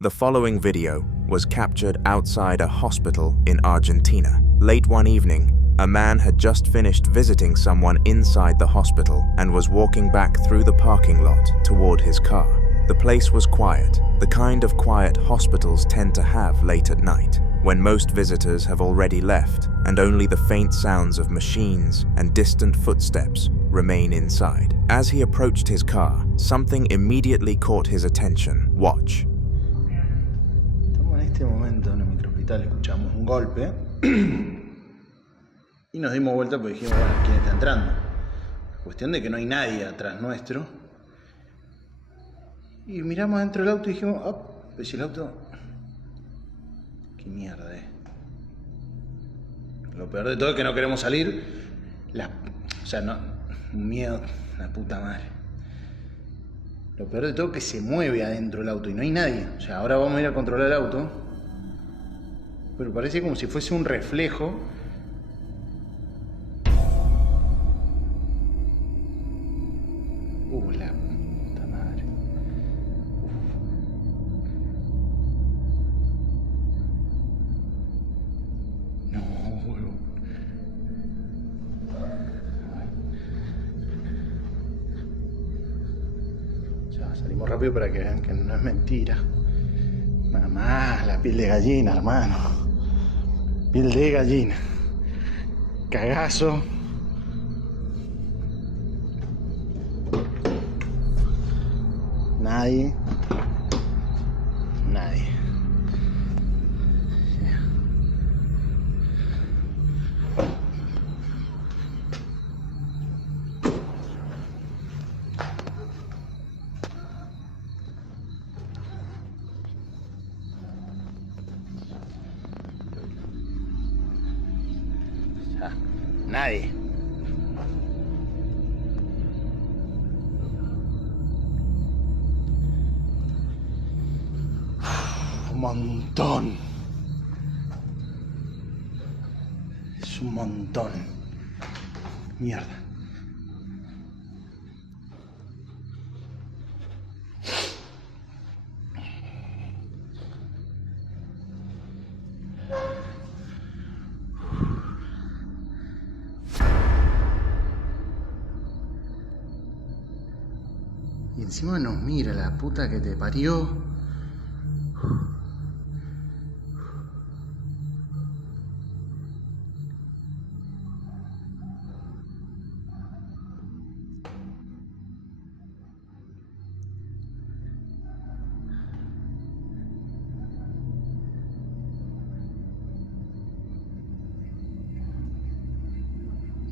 The following video was captured outside a hospital in Argentina. Late one evening, a man had just finished visiting someone inside the hospital and was walking back through the parking lot toward his car. The place was quiet, the kind of quiet hospitals tend to have late at night, when most visitors have already left and only the faint sounds of machines and distant footsteps remain inside. As he approached his car, something immediately caught his attention. Watch. En este momento en el microhospital escuchamos un golpe y nos dimos vuelta porque dijimos, bueno, ¿quién está entrando? Cuestión de que no hay nadie atrás nuestro. Y miramos dentro del auto y dijimos, oh, pues el auto, qué mierda Lo peor de todo es que no queremos salir. Un miedo, la puta madre. Lo peor de todo es que se mueve adentro del auto y no hay nadie. O sea, ahora vamos a ir a controlar el auto. Pero parece como si fuese un reflejo. La puta madre. No, huevo. Ya, salimos rápido para que vean que no es mentira. Mamá, la piel de gallina, hermano. Piel de gallina. Cagazo. Nadie. Nadie. Un montón. Es un montón. Mierda. Y encima nos mira la puta que te parió.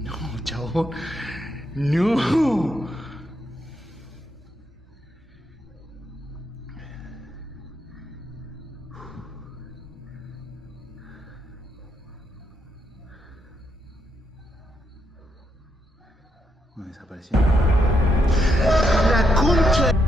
No, chabón. No.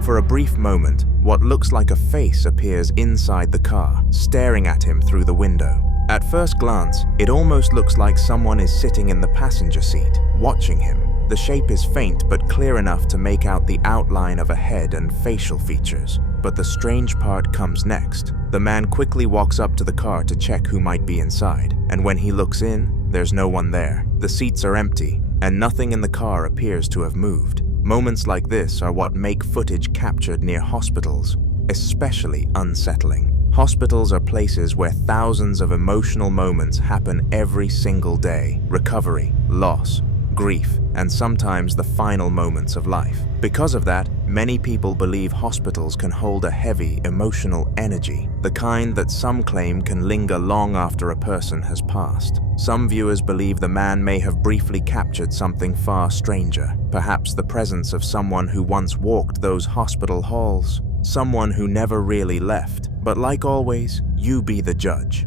For a brief moment, what looks like a face appears inside the car, staring at him through the window. At first glance, it almost looks like someone is sitting in the passenger seat, watching him. The shape is faint but clear enough to make out the outline of a head and facial features. But the strange part comes next. The man quickly walks up to the car to check who might be inside, and when he looks in, there's no one there. The seats are empty, and nothing in the car appears to have moved. Moments like this are what make footage captured near hospitals especially unsettling. Hospitals are places where thousands of emotional moments happen every single day. Recovery, loss, grief, and sometimes the final moments of life. Because of that, many people believe hospitals can hold a heavy emotional energy, the kind that some claim can linger long after a person has passed. Some viewers believe the man may have briefly captured something far stranger, perhaps the presence of someone who once walked those hospital halls, someone who never really left. But like always, you be the judge.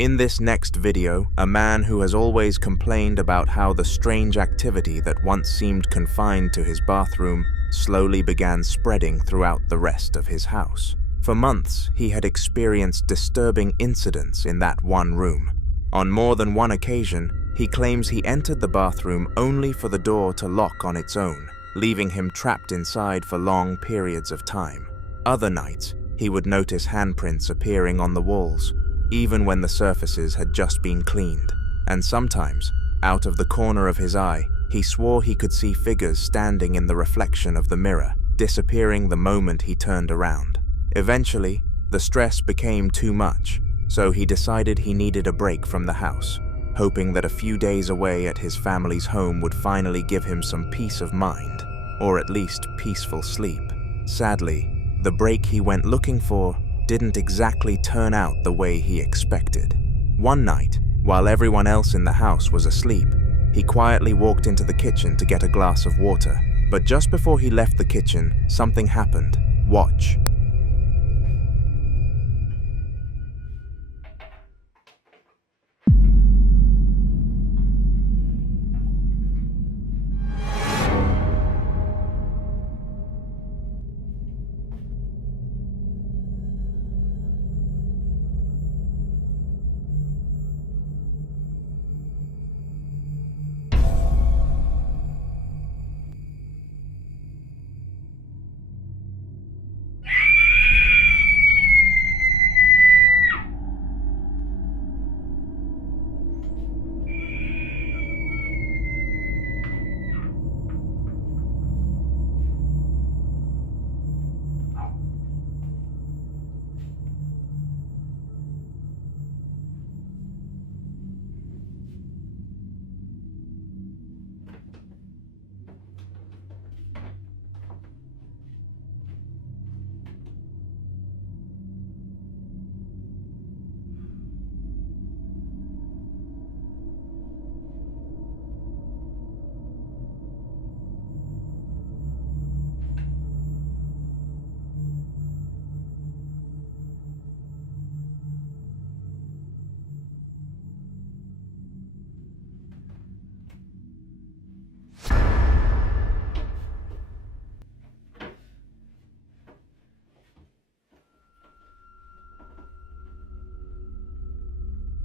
In this next video, a man who has always complained about how the strange activity that once seemed confined to his bathroom slowly began spreading throughout the rest of his house. For months, he had experienced disturbing incidents in that one room. On more than one occasion, he claims he entered the bathroom only for the door to lock on its own, leaving him trapped inside for long periods of time. Other nights, he would notice handprints appearing on the walls, even when the surfaces had just been cleaned. And sometimes, out of the corner of his eye, he swore he could see figures standing in the reflection of the mirror, disappearing the moment he turned around. Eventually, the stress became too much, so he decided he needed a break from the house, hoping that a few days away at his family's home would finally give him some peace of mind, or at least peaceful sleep. Sadly, the break he went looking for didn't exactly turn out the way he expected. One night, while everyone else in the house was asleep, he quietly walked into the kitchen to get a glass of water. But just before he left the kitchen, something happened. Watch.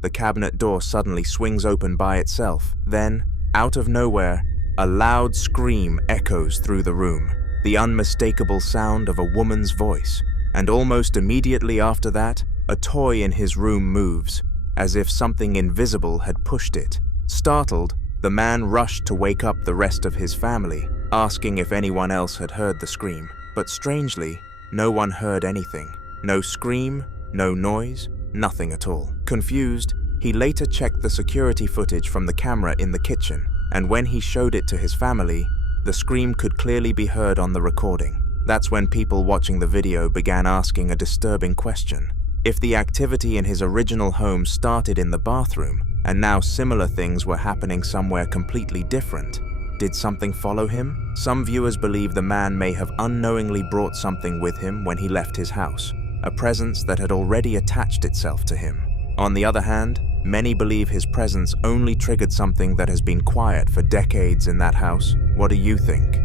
The cabinet door suddenly swings open by itself. Then, out of nowhere, a loud scream echoes through the room, the unmistakable sound of a woman's voice. And almost immediately after that, a toy in his room moves, as if something invisible had pushed it. Startled, the man rushed to wake up the rest of his family, asking if anyone else had heard the scream. But strangely, no one heard anything. No scream, no noise, nothing at all. Confused, he later checked the security footage from the camera in the kitchen, and when he showed it to his family, the scream could clearly be heard on the recording. That's when people watching the video began asking a disturbing question. If the activity in his original home started in the bathroom, and now similar things were happening somewhere completely different, did something follow him? Some viewers believe the man may have unknowingly brought something with him when he left his house, a presence that had already attached itself to him. On the other hand, many believe his presence only triggered something that has been quiet for decades in that house. What do you think?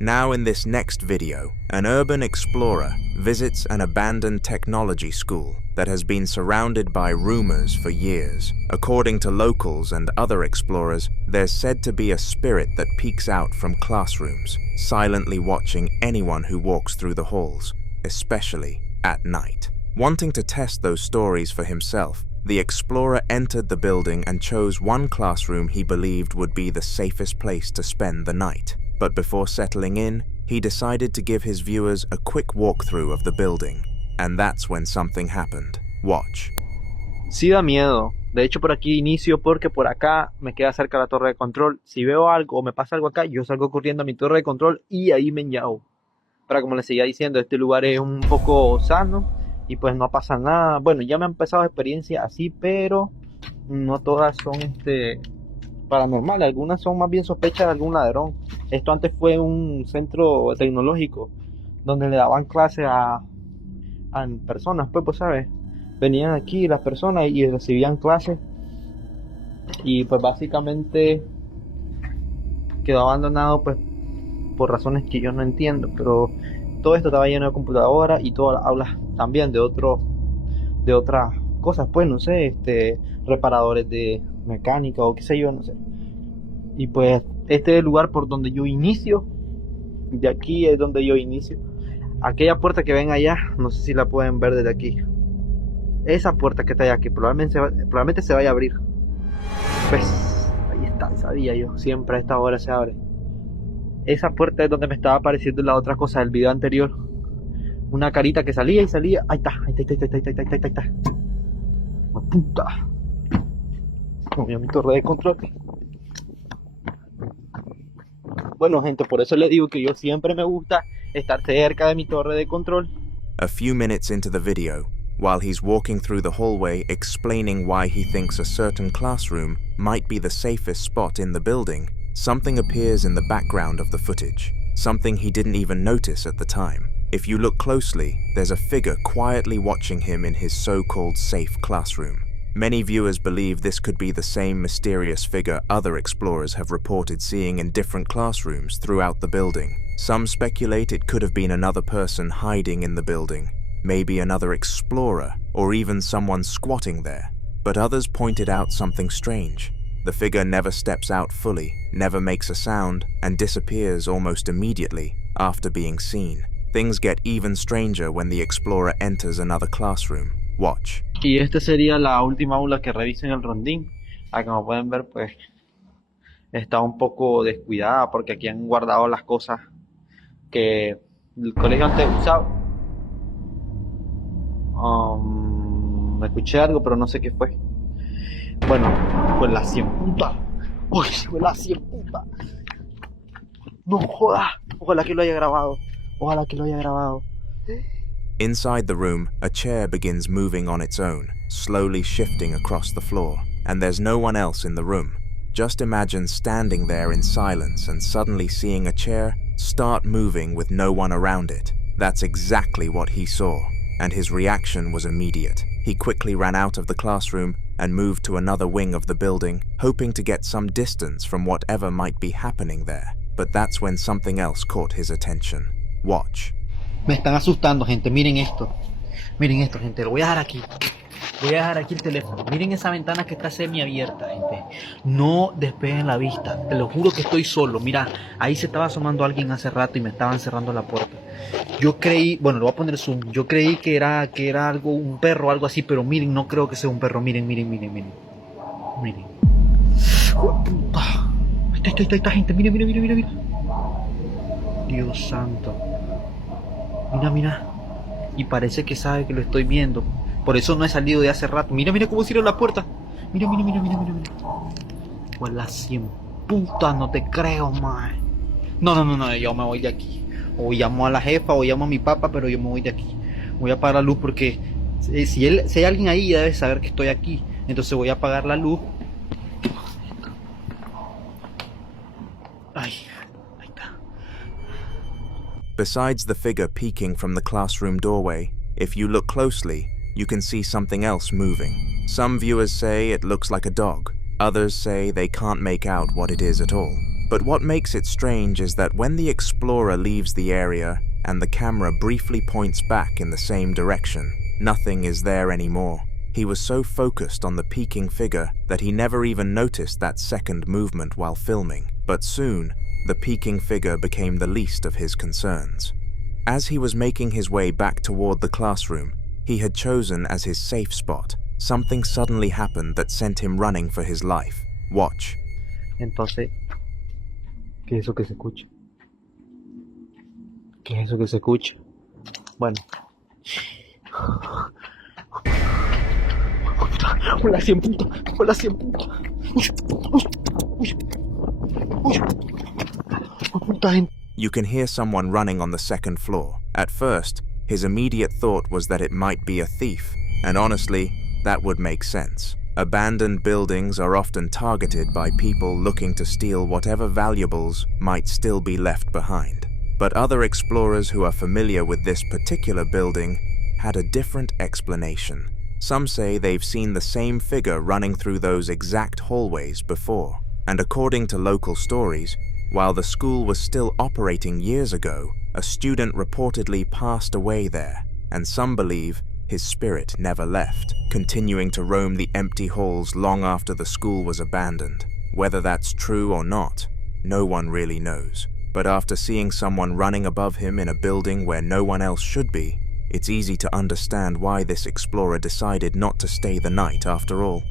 Now in this next video, an urban explorer visits an abandoned technology school that has been surrounded by rumors for years. According to locals and other explorers, there's said to be a spirit that peeks out from classrooms, silently watching anyone who walks through the halls, especially at night. Wanting to test those stories for himself, the explorer entered the building and chose one classroom he believed would be the safest place to spend the night. But before settling in, he decided to give his viewers a quick walkthrough of the building. And that's when something happened. Watch. Sí da miedo. De hecho, por aquí inicio porque por acá me queda cerca la torre de control. Si veo algo o me pasa algo acá, yo salgo corriendo a mi torre de control y ahí me enllavo. Pero como les seguía diciendo, este lugar es un poco sano y pues no pasa nada. Bueno, ya me han empezado experiencias así, pero no todas son paranormales. Algunas son más bien sospechas de algún ladrón. Esto antes fue un centro tecnológico donde le daban clases a personas, pues sabes, venían aquí las personas y recibían clases y pues básicamente quedó abandonado pues por razones que yo no entiendo, pero todo esto estaba lleno de computadoras y todas las aulas también de otras cosas, pues no sé, reparadores de mecánica o qué sé yo, no sé. Y pues este es el lugar por donde yo inicio, de aquí es donde yo inicio. Aquella puerta que ven allá, no sé si la pueden ver desde aquí. Esa puerta que está allá, que probablemente se vaya a abrir. Pues ahí está, sabía yo, siempre a esta hora se abre. Esa puerta es donde me estaba apareciendo la otra cosa del video anterior. Una carita que salía y salía. Ahí está, ahí está. Puta. Movió mi torre de control. Bueno, gente, por eso les digo que yo siempre me gusta estar cerca de mi torre de control. A few minutes into the video, while he's walking through the hallway explaining why he thinks a certain classroom might be the safest spot in the building, something appears in the background of the footage, something he didn't even notice at the time. If you look closely, there's a figure quietly watching him in his so-called safe classroom. Many viewers believe this could be the same mysterious figure other explorers have reported seeing in different classrooms throughout the building. Some speculate it could have been another person hiding in the building, maybe another explorer, or even someone squatting there. But others pointed out something strange. The figure never steps out fully, never makes a sound, and disappears almost immediately after being seen. Things get even stranger when the explorer enters another classroom. Watch. Y esta sería la última aula que reviso en el rondín. Aquí como pueden ver, pues está un poco descuidada porque aquí han guardado las cosas que el colegio antes usaba. Me escuché algo, pero no sé qué fue. Bueno, pues la 100 puta. Uy, fue la 100 puta. No jodas. Ojalá que lo haya grabado. Ojalá que lo haya grabado. Inside the room, a chair begins moving on its own, slowly shifting across the floor, and there's no one else in the room. Just imagine standing there in silence and suddenly seeing a chair start moving with no one around it. That's exactly what he saw, and his reaction was immediate. He quickly ran out of the classroom and moved to another wing of the building, hoping to get some distance from whatever might be happening there. But that's when something else caught his attention. Watch. Me están asustando, gente. Miren esto. Miren esto, gente. Lo voy a dejar aquí. Voy a dejar aquí el teléfono. Miren esa ventana que está semiabierta, gente. No despeguen la vista. Te lo juro que estoy solo. Mira, ahí se estaba asomando alguien hace rato y me estaban cerrando la puerta. Yo creí, bueno, lo voy a poner zoom. Yo creí que era algo, un perro o algo así, pero miren, no creo que sea un perro. Miren. Miren. Oh, puta. Ahí está, gente. Mira. Dios santo. Mira. Y parece que sabe que lo estoy viendo. Por eso no he salido de hace rato. Mira cómo cierra la puerta. Mira. Pues la 100 puta, no te creo, man. No, yo me voy de aquí. O llamo a la jefa o llamo a mi papá, pero yo me voy de aquí. Voy a apagar la luz porque si hay alguien ahí ya debe saber que estoy aquí. Entonces voy a apagar la luz. Ahí está. Besides the figure peeking from the classroom doorway, if you look closely, you can see something else moving. Some viewers say it looks like a dog. Others say they can't make out what it is at all. But what makes it strange is that when the explorer leaves the area and the camera briefly points back in the same direction, nothing is there anymore. He was so focused on the peeking figure that he never even noticed that second movement while filming. But soon, the peeking figure became the least of his concerns. As he was making his way back toward the classroom he had chosen as his safe spot, something suddenly happened that sent him running for his life. Watch. Entonces, ¿qué es eso que se escucha? ¿Qué es eso que se escucha? Bueno. Hola, 100 puta. You can hear someone running on the second floor. At first, his immediate thought was that it might be a thief, and honestly, that would make sense. Abandoned buildings are often targeted by people looking to steal whatever valuables might still be left behind. But other explorers who are familiar with this particular building had a different explanation. Some say they've seen the same figure running through those exact hallways before, and according to local stories, While the school was still operating years ago, a student reportedly passed away there, and some believe his spirit never left, continuing to roam the empty halls long after the school was abandoned. Whether that's true or not, no one really knows. But after seeing someone running above him in a building where no one else should be, it's easy to understand why this explorer decided not to stay the night after all.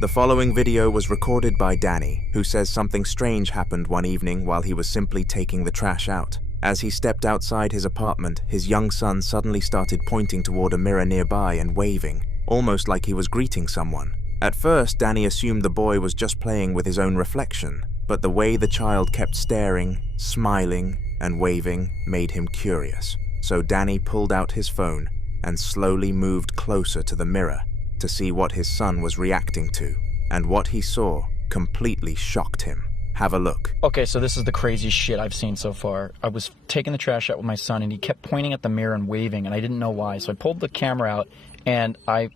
The following video was recorded by Danny, who says something strange happened one evening while he was simply taking the trash out. As he stepped outside his apartment, his young son suddenly started pointing toward a mirror nearby and waving, almost like he was greeting someone. At first, Danny assumed the boy was just playing with his own reflection, but the way the child kept staring, smiling, and waving made him curious. So Danny pulled out his phone and slowly moved closer to the mirror to see what his son was reacting to, and what he saw completely shocked him. Have a look. Okay, so this is the craziest shit I've seen so far. I was taking the trash out with my son, and he kept pointing at the mirror and waving, and I didn't know why. So I pulled the camera out, and I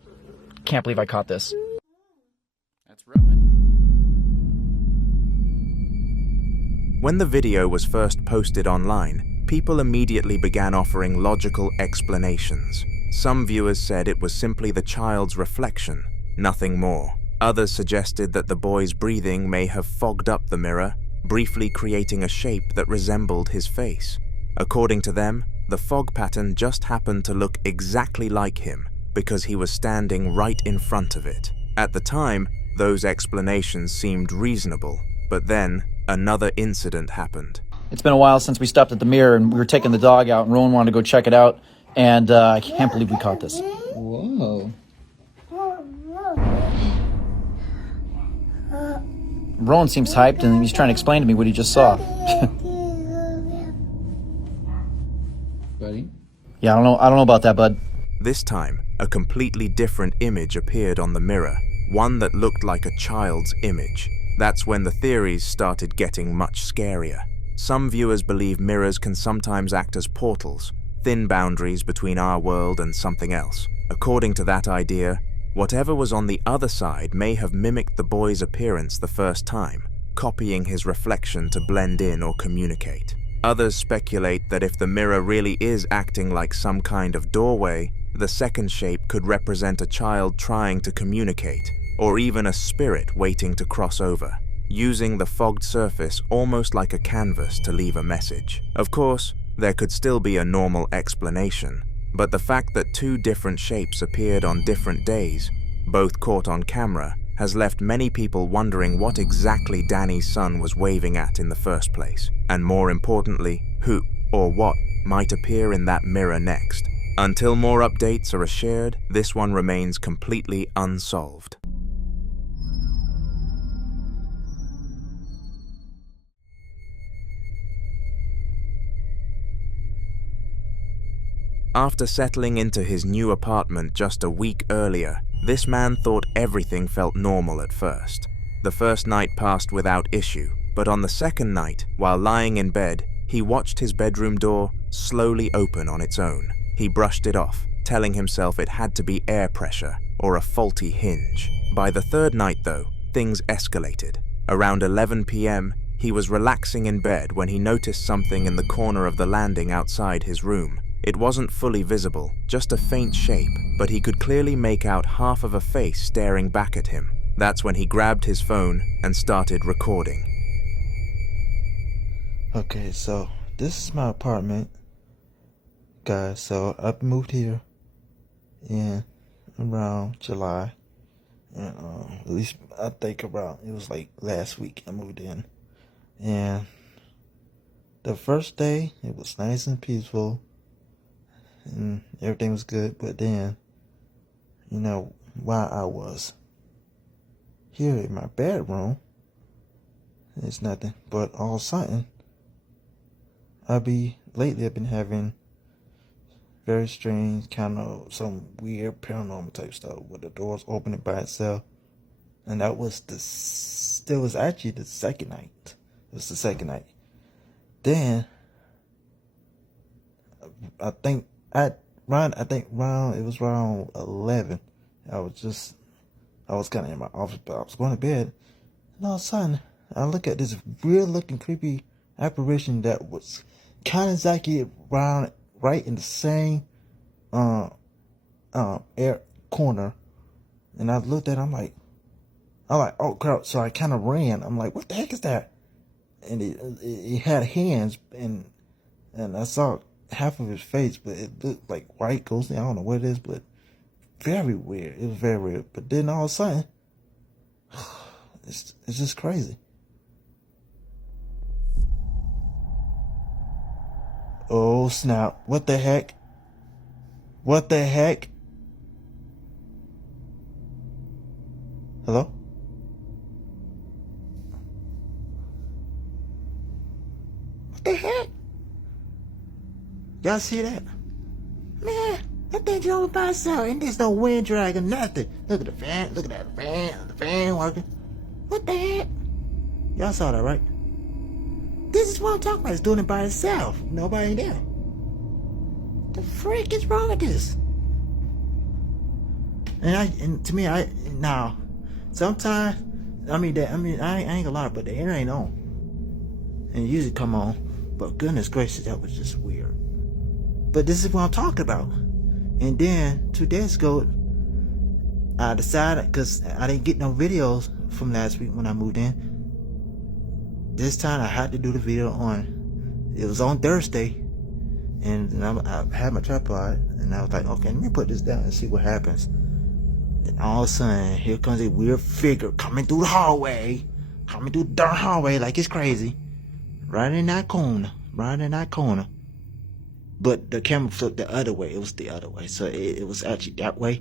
can't believe I caught this. That's Rowan. When the video was first posted online, people immediately began offering logical explanations. Some viewers said it was simply the child's reflection, nothing more. Others suggested that the boy's breathing may have fogged up the mirror, briefly creating a shape that resembled his face. According to them, the fog pattern just happened to look exactly like him because he was standing right in front of it. At the time, those explanations seemed reasonable, but then another incident happened. It's been a while since we stopped at the mirror, and we were taking the dog out, and Rowan wanted to go check it out, and I can't believe we caught this. Whoa. Rowan seems hyped, and he's trying to explain to me what he just saw. Buddy? Yeah, I don't know about that, bud. This time, a completely different image appeared on the mirror, one that looked like a child's image. That's when the theories started getting much scarier. Some viewers believe mirrors can sometimes act as portals, thin boundaries between our world and something else. According to that idea, whatever was on the other side may have mimicked the boy's appearance the first time, copying his reflection to blend in or communicate. Others speculate that if the mirror really is acting like some kind of doorway, the second shape could represent a child trying to communicate, or even a spirit waiting to cross over, using the fogged surface almost like a canvas to leave a message. Of course, there could still be a normal explanation, but the fact that two different shapes appeared on different days, both caught on camera, has left many people wondering what exactly Danny's son was waving at in the first place, and more importantly, who or what might appear in that mirror next. Until more updates are shared, this one remains completely unsolved. After settling into his new apartment just a week earlier, this man thought everything felt normal at first. The first night passed without issue, but on the second night, while lying in bed, he watched his bedroom door slowly open on its own. He brushed it off, telling himself it had to be air pressure or a faulty hinge. By the third night, though, things escalated. Around 11 p.m., he was relaxing in bed when he noticed something in the corner of the landing outside his room. It wasn't fully visible, just a faint shape, but he could clearly make out half of a face staring back at him. That's when he grabbed his phone and started recording. Okay, so this is my apartment, guys. So I moved here in around July, and at least I think around, it was like last week I moved in. And the first day it was nice and peaceful and everything was good, but then, you know, while I was here in my bedroom, it's nothing, but all of a sudden lately I've been having very strange, kind of some weird paranormal type stuff where the doors opening by itself. And that was actually the second night. It was the second night. Then I think it was around 11. I was kind of in my office, but I was going to bed. And all of a sudden, I look at this weird looking creepy apparition that was kind of exactly around right in the same air corner. And I looked at it, I'm like, oh crap. So I kind of ran. I'm like, what the heck is that? And it had hands, and I saw half of his face, but it looked like white ghostly. I don't know what it is, but very weird. It was very weird. But then all of a sudden, it's just crazy. Oh snap! What the heck? What the heck? Hello? What the heck? Y'all see that? Man, that thing drove by itself, and there's no wind drag or nothing. Look at the fan, look at that fan, the fan working. What the heck? Y'all saw that, right? This is what I'm talking about. It's doing it by itself. Nobody there. The frick is wrong with this? Sometimes, I ain't gonna lie, but the air ain't on. And it usually come on. But goodness gracious, that was just weird. But this is what I'm talking about. And then 2 days ago, I decided, because I didn't get no videos from last week when I moved in. This time I had to do the video it was on Thursday. And I had my tripod, and I was like, okay, let me put this down and see what happens. Then all of a sudden, here comes a weird figure coming through the hallway. Coming through the dark hallway like it's crazy. Right in that corner. But the camera flipped the other way. It was the other way. So it was actually that way.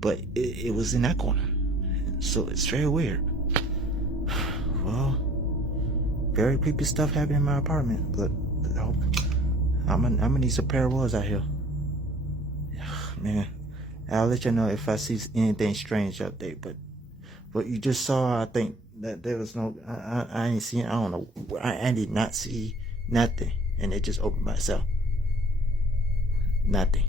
But it was in that corner. So it's very weird. Well, very creepy stuff happened in my apartment. But I'm gonna need some paranormals out here. Man, I'll let you know if I see anything strange up there. But what you just saw, I think that there was no, I ain't seen, I don't know, I did not see nothing. And it just opened by itself. Nothing.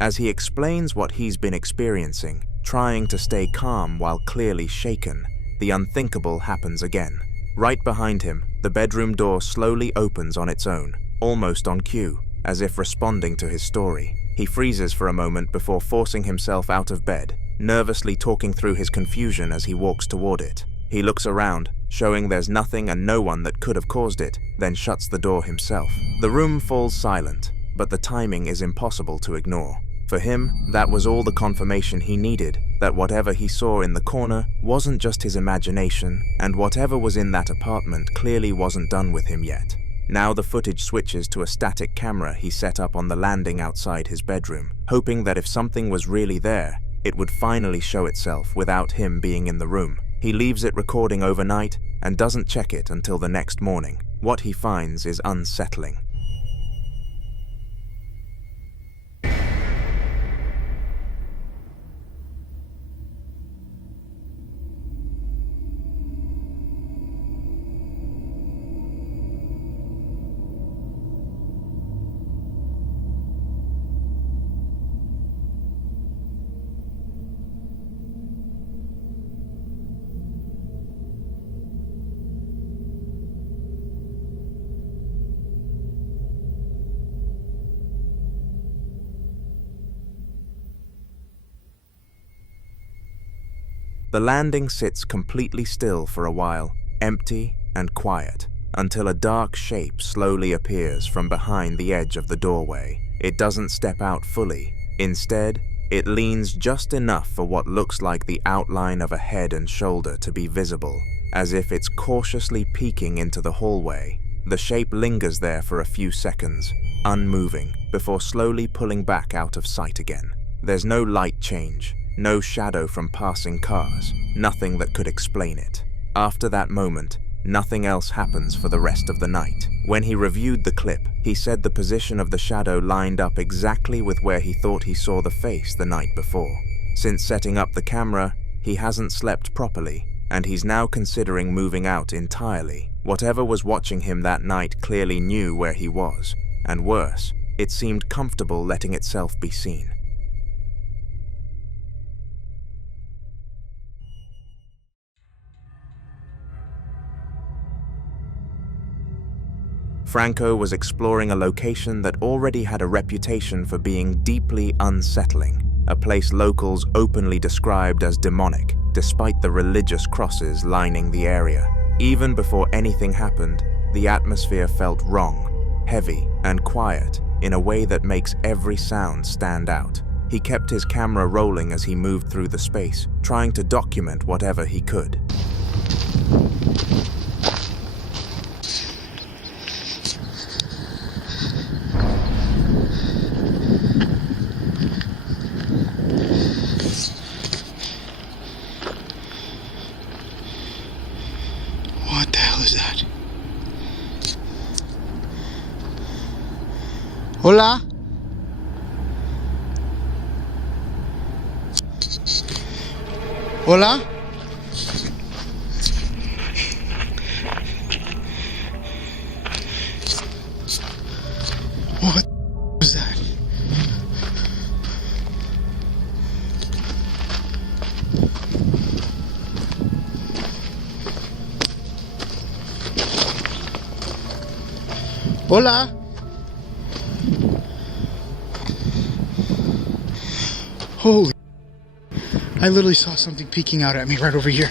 As he explains what he's been experiencing, trying to stay calm while clearly shaken, the unthinkable happens again. Right behind him, the bedroom door slowly opens on its own, almost on cue, as if responding to his story. He freezes for a moment before forcing himself out of bed, nervously talking through his confusion as he walks toward it. He looks around, showing there's nothing and no one that could have caused it, then shuts the door himself. The room falls silent, but the timing is impossible to ignore. For him, that was all the confirmation he needed, that whatever he saw in the corner wasn't just his imagination, and whatever was in that apartment clearly wasn't done with him yet. Now the footage switches to a static camera he set up on the landing outside his bedroom, hoping that if something was really there, it would finally show itself without him being in the room. He leaves it recording overnight and doesn't check it until the next morning. What he finds is unsettling. The landing sits completely still for a while, empty and quiet, until a dark shape slowly appears from behind the edge of the doorway. It doesn't step out fully. Instead, it leans just enough for what looks like the outline of a head and shoulder to be visible, as if it's cautiously peeking into the hallway. The shape lingers there for a few seconds, unmoving, before slowly pulling back out of sight again. There's no light change. No shadow from passing cars, nothing that could explain it. After that moment, nothing else happens for the rest of the night. When he reviewed the clip, he said the position of the shadow lined up exactly with where he thought he saw the face the night before. Since setting up the camera, he hasn't slept properly, and he's now considering moving out entirely. Whatever was watching him that night clearly knew where he was, and worse, it seemed comfortable letting itself be seen. Franco was exploring a location that already had a reputation for being deeply unsettling, a place locals openly described as demonic, despite the religious crosses lining the area. Even before anything happened, the atmosphere felt wrong, heavy, and quiet in a way that makes every sound stand out. He kept his camera rolling as he moved through the space, trying to document whatever he could. What the hell is that? Hola? Hola? What was that? Hola? Holy, I literally saw something peeking out at me right over here.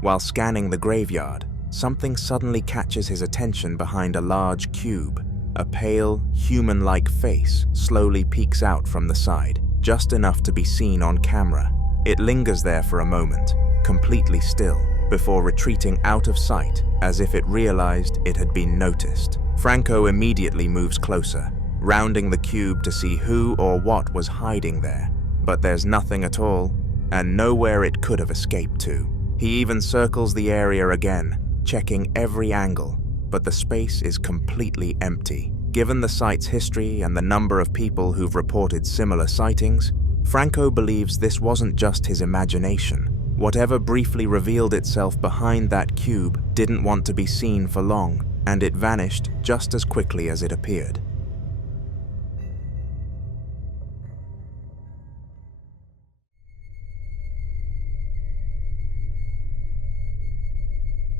While scanning the graveyard, something suddenly catches his attention behind a large cube. A pale, human-like face slowly peeks out from the side, just enough to be seen on camera. It lingers there for a moment, completely still, before retreating out of sight as if it realized it had been noticed. Franco immediately moves closer, rounding the cube to see who or what was hiding there. But there's nothing at all, and nowhere it could have escaped to. He even circles the area again, checking every angle, but the space is completely empty. Given the site's history and the number of people who've reported similar sightings, Franco believes this wasn't just his imagination. Whatever briefly revealed itself behind that cube didn't want to be seen for long, and it vanished just as quickly as it appeared.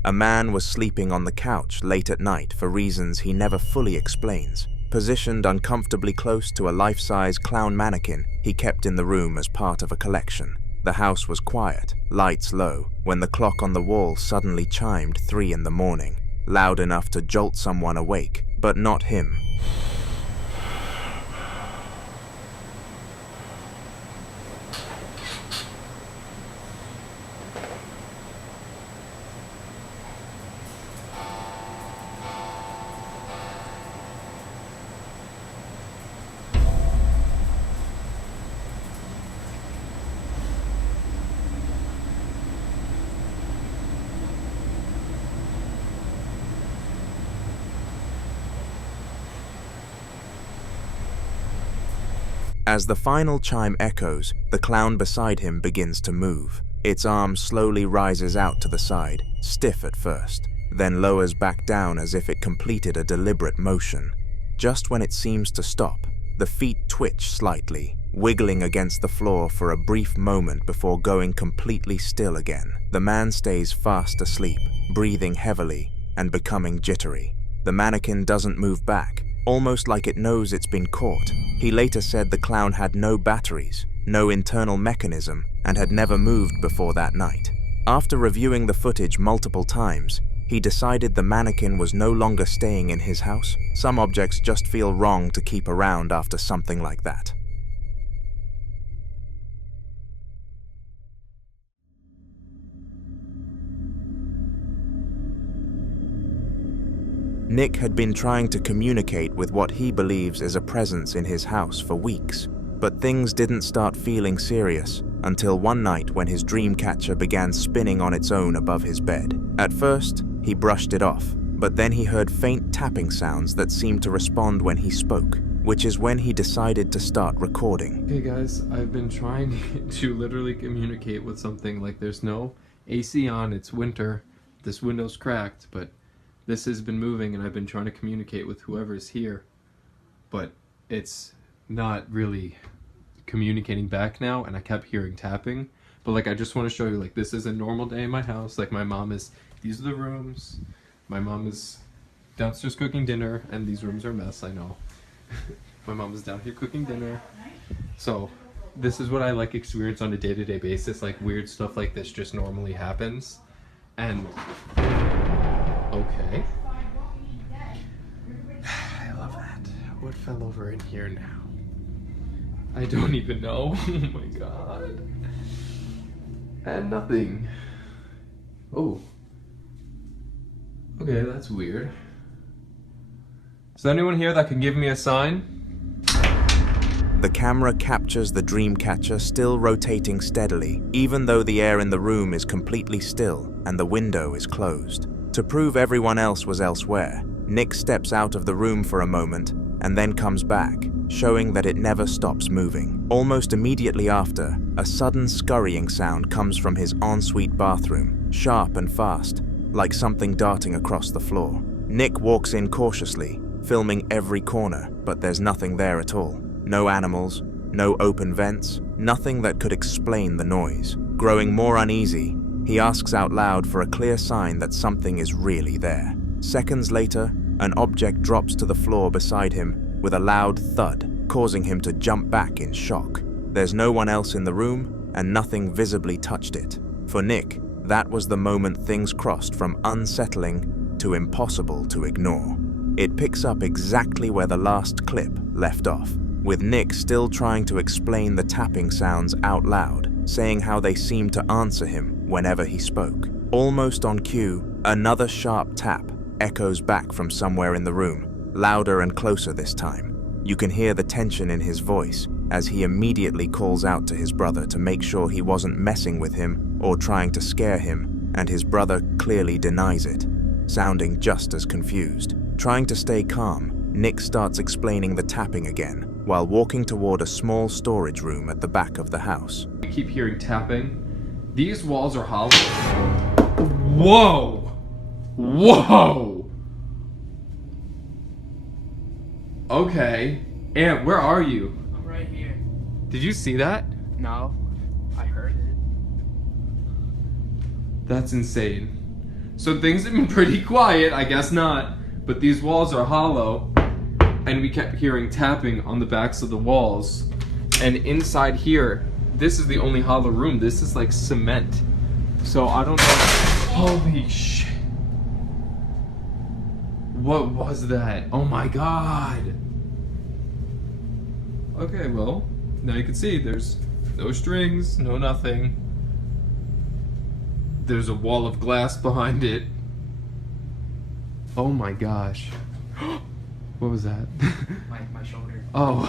A man was sleeping on the couch late at night for reasons he never fully explains. Positioned uncomfortably close to a life-size clown mannequin he kept in the room as part of a collection. The house was quiet, lights low, when the clock on the wall suddenly chimed 3 in the morning, loud enough to jolt someone awake, but not him. As the final chime echoes, the clown beside him begins to move. Its arm slowly rises out to the side, stiff at first, then lowers back down as if it completed a deliberate motion. Just when it seems to stop, the feet twitch slightly, wiggling against the floor for a brief moment before going completely still again. The man stays fast asleep, breathing heavily and becoming jittery. The mannequin doesn't move back, almost like it knows it's been caught. He later said the clown had no batteries, no internal mechanism, and had never moved before that night. After reviewing the footage multiple times, he decided the mannequin was no longer staying in his house. Some objects just feel wrong to keep around after something like that. Nick had been trying to communicate with what he believes is a presence in his house for weeks, but things didn't start feeling serious until one night when his dream catcher began spinning on its own above his bed. At first, he brushed it off, but then he heard faint tapping sounds that seemed to respond when he spoke, which is when he decided to start recording. Hey guys, I've been trying to literally communicate with something. Like, there's no AC on, it's winter, this window's cracked, but this has been moving and I've been trying to communicate with whoever's here, but it's not really communicating back now, and I kept hearing tapping. But like, I just want to show you, like, this is a normal day in my house. Like, my mom is, these are the rooms. My mom is downstairs cooking dinner, and these rooms are a mess, I know. My mom is down here cooking dinner. So this is what I like experience on a day-to-day basis. Like, weird stuff like this just normally happens. And okay. I love that. What fell over in here now? I don't even know. Oh my god. And nothing. Oh. Okay, that's weird. Is there anyone here that can give me a sign? The camera captures the dream catcher still rotating steadily, even though the air in the room is completely still and the window is closed. To prove everyone else was elsewhere, Nick steps out of the room for a moment and then comes back, showing that it never stops moving. Almost immediately after, a sudden scurrying sound comes from his ensuite bathroom, sharp and fast, like something darting across the floor. Nick walks in cautiously, filming every corner, but there's nothing there at all. No animals, no open vents, nothing that could explain the noise. Growing more uneasy, he asks out loud for a clear sign that something is really there. Seconds later, an object drops to the floor beside him with a loud thud, causing him to jump back in shock. There's no one else in the room, and nothing visibly touched it. For Nick, that was the moment things crossed from unsettling to impossible to ignore. It picks up exactly where the last clip left off, with Nick still trying to explain the tapping sounds out loud, saying how they seemed to answer him whenever he spoke. Almost on cue, another sharp tap echoes back from somewhere in the room, louder and closer this time. You can hear the tension in his voice as he immediately calls out to his brother to make sure he wasn't messing with him or trying to scare him, and his brother clearly denies it, sounding just as confused. Trying to stay calm, Nick starts explaining the tapping again, while walking toward a small storage room at the back of the house. I keep hearing tapping. These walls are hollow. Whoa! Whoa! Okay. Aunt, where are you? I'm right here. Did you see that? No, I heard it. That's insane. So things have been pretty quiet, I guess not. But these walls are hollow, and we kept hearing tapping on the backs of the walls. And inside here, this is the only hollow room. This is like cement. So I don't know. Holy shit. What was that? Oh my god. Okay, well, now you can see there's no strings, no nothing. There's a wall of glass behind it. Oh my gosh. What was that? My shoulder. Oh.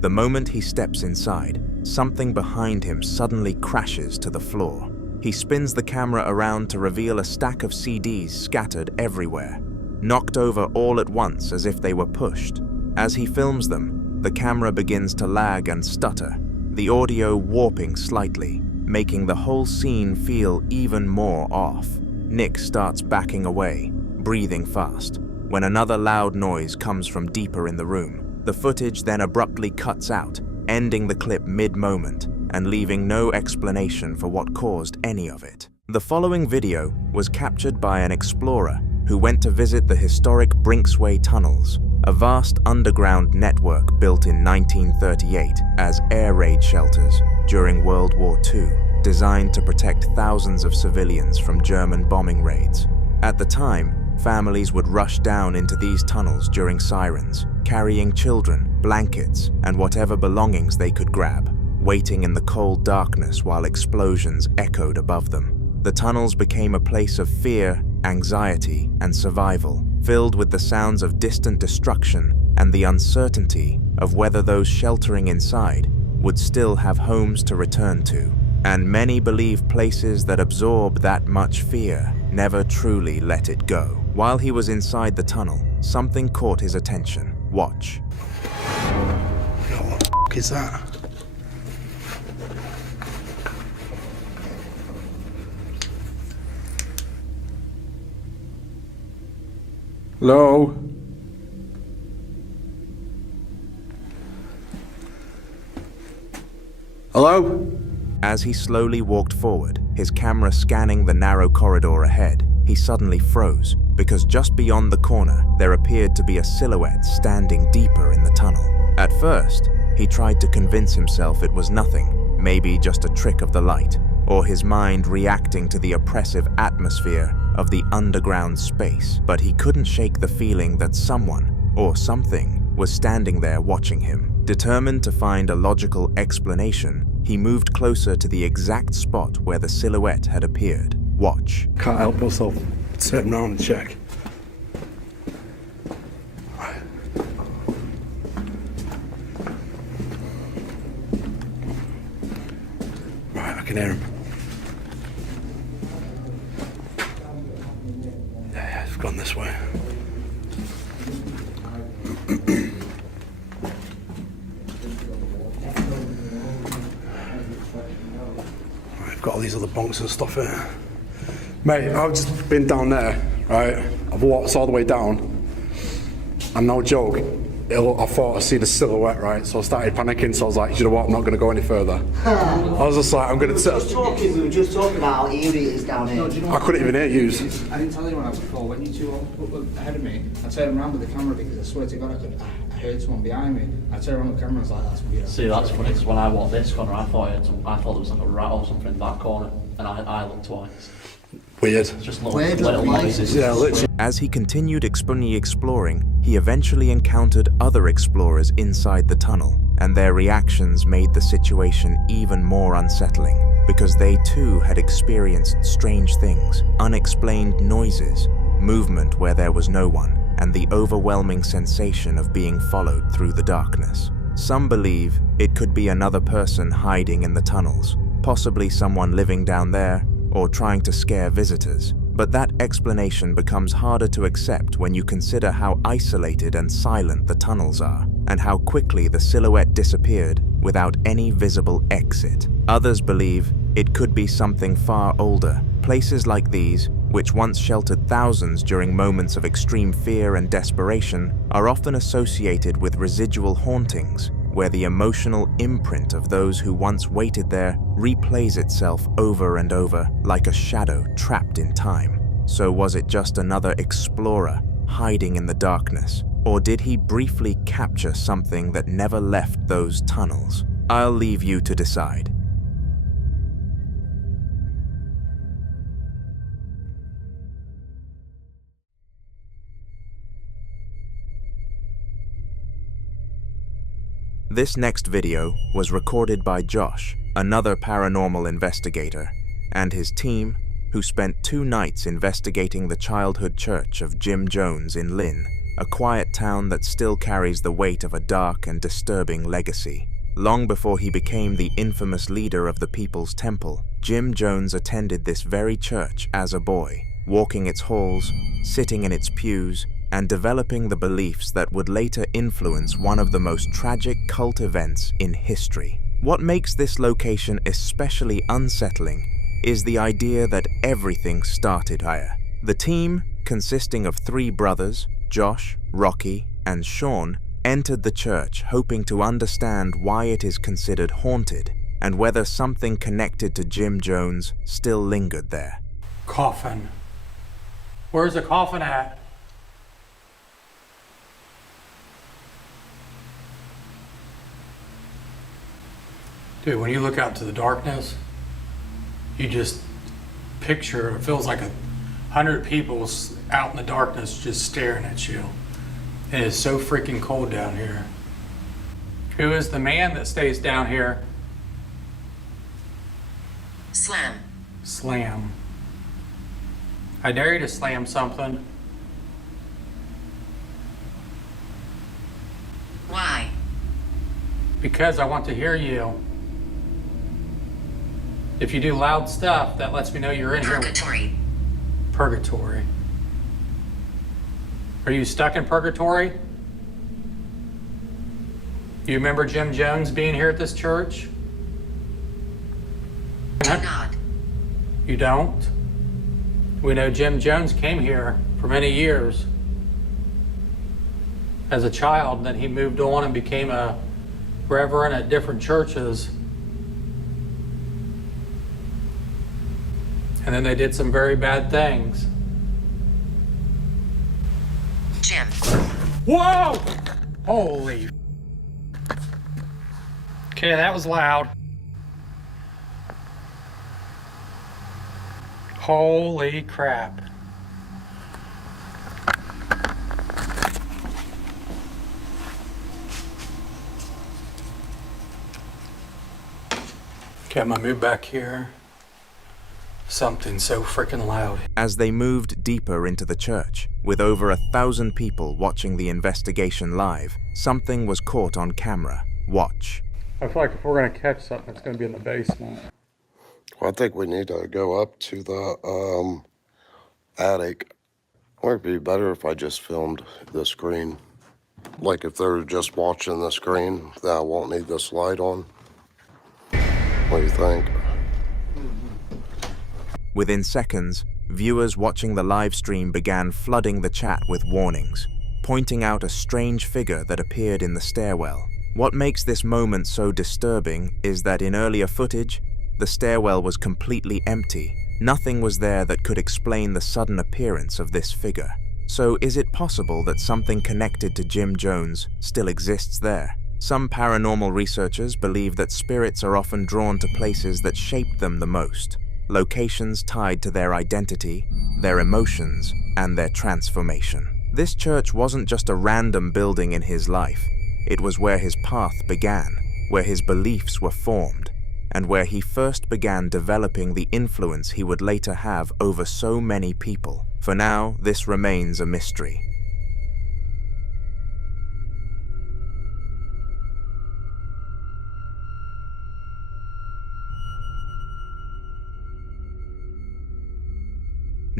The moment he steps inside, something behind him suddenly crashes to the floor. He spins the camera around to reveal a stack of CDs scattered everywhere, knocked over all at once as if they were pushed. As he films them, the camera begins to lag and stutter, the audio warping slightly, making the whole scene feel even more off. Nick starts backing away, breathing fast, when another loud noise comes from deeper in the room. The footage then abruptly cuts out, ending the clip mid-moment and leaving no explanation for what caused any of it. The following video was captured by an explorer who went to visit the historic Brinksway tunnels, a vast underground network built in 1938 as air raid shelters during World War II, designed to protect thousands of civilians from German bombing raids. At the time, families would rush down into these tunnels during sirens, carrying children, blankets, and whatever belongings they could grab, waiting in the cold darkness while explosions echoed above them. The tunnels became a place of fear, anxiety, and survival, filled with the sounds of distant destruction and the uncertainty of whether those sheltering inside would still have homes to return to. And many believe places that absorb that much fear never truly let it go. While he was inside the tunnel, something caught his attention. Watch. What the f*** is that? Hello? Hello? As he slowly walked forward, his camera scanning the narrow corridor ahead, he suddenly froze, because just beyond the corner, there appeared to be a silhouette standing deeper in the tunnel. At first, he tried to convince himself it was nothing, maybe just a trick of the light, or his mind reacting to the oppressive atmosphere of the underground space, but he couldn't shake the feeling that someone, or something, was standing there watching him. Determined to find a logical explanation, he moved closer to the exact spot where the silhouette had appeared. Watch. Can't help myself. Turn around and check. Right. Right, I can hear him. Yeah, it's gone this way. I've got all these other bunks and stuff here. Mate, I've just been down there, right? I've walked all the way down, and no joke, I thought I see the silhouette, right? So I started panicking, so I was like, you know what, I'm not going to go any further. I was just like, I'm going to... We were just talking about how eerie it is down here. I couldn't even hear you. I didn't tell anyone else before. When you two were ahead of me, I turned around with the camera because I swear to God I heard someone behind me. I turned around with the camera and I was like, that's weird. See, that's funny because when I walked this corner, I thought there was like a rat or something in that corner, and I looked twice. Weird. Just little noises. Yeah, literally. As he continued exploring, he eventually encountered other explorers inside the tunnel, and their reactions made the situation even more unsettling, because they too had experienced strange things, unexplained noises, movement where there was no one, and the overwhelming sensation of being followed through the darkness. Some believe it could be another person hiding in the tunnels, possibly someone living down there, or trying to scare visitors. But that explanation becomes harder to accept when you consider how isolated and silent the tunnels are, and how quickly the silhouette disappeared without any visible exit. Others believe it could be something far older. Places like these, which once sheltered thousands during moments of extreme fear and desperation, are often associated with residual hauntings, where the emotional imprint of those who once waited there replays itself over and over like a shadow trapped in time. So was it just another explorer hiding in the darkness, or did he briefly capture something that never left those tunnels? I'll leave you to decide. This next video was recorded by Josh, another paranormal investigator, and his team, who spent 2 nights investigating the childhood church of Jim Jones in Lynn, a quiet town that still carries the weight of a dark and disturbing legacy. Long before he became the infamous leader of the People's Temple, Jim Jones attended this very church as a boy, walking its halls, sitting in its pews, and developing the beliefs that would later influence one of the most tragic cult events in history. What makes this location especially unsettling is the idea that everything started higher. The team, consisting of 3 brothers, Josh, Rocky, and Sean, entered the church hoping to understand why it is considered haunted and whether something connected to Jim Jones still lingered there. Coffin. Where's the coffin at? Dude, when you look out to the darkness, you just picture, it feels like 100 people out in the darkness just staring at you. It is so freaking cold down here. Who is the man that stays down here? Slam. Slam. I dare you to slam something. Why? Because I want to hear you. If you do loud stuff, that lets me know you're in Purgatory. here. Purgatory. Are you stuck in purgatory? You remember Jim Jones being here at this church? Do not. You don't? We know Jim Jones came here for many years as a child, then he moved on and became a reverend at different churches. And then they did some very bad things. Jim. Whoa! Holy. Okay, that was loud. Holy crap. Okay, I'm gonna move back here. Something so freaking loud. As they moved deeper into the church, with over 1,000 people watching the investigation live, something was caught on camera. Watch. I feel like if we're gonna catch something, it's gonna be in the basement. Well, I think we need to go up to the attic. Or it'd be better if I just filmed the screen. Like if they're just watching the screen, then I won't need this light on. What do you think? Within seconds, viewers watching the live stream began flooding the chat with warnings, pointing out a strange figure that appeared in the stairwell. What makes this moment so disturbing is that in earlier footage, the stairwell was completely empty. Nothing was there that could explain the sudden appearance of this figure. So is it possible that something connected to Jim Jones still exists there? Some paranormal researchers believe that spirits are often drawn to places that shaped them the most, locations tied to their identity, their emotions, and their transformation. This church wasn't just a random building in his life. It was where his path began, where his beliefs were formed, and where he first began developing the influence he would later have over so many people. For now, this remains a mystery.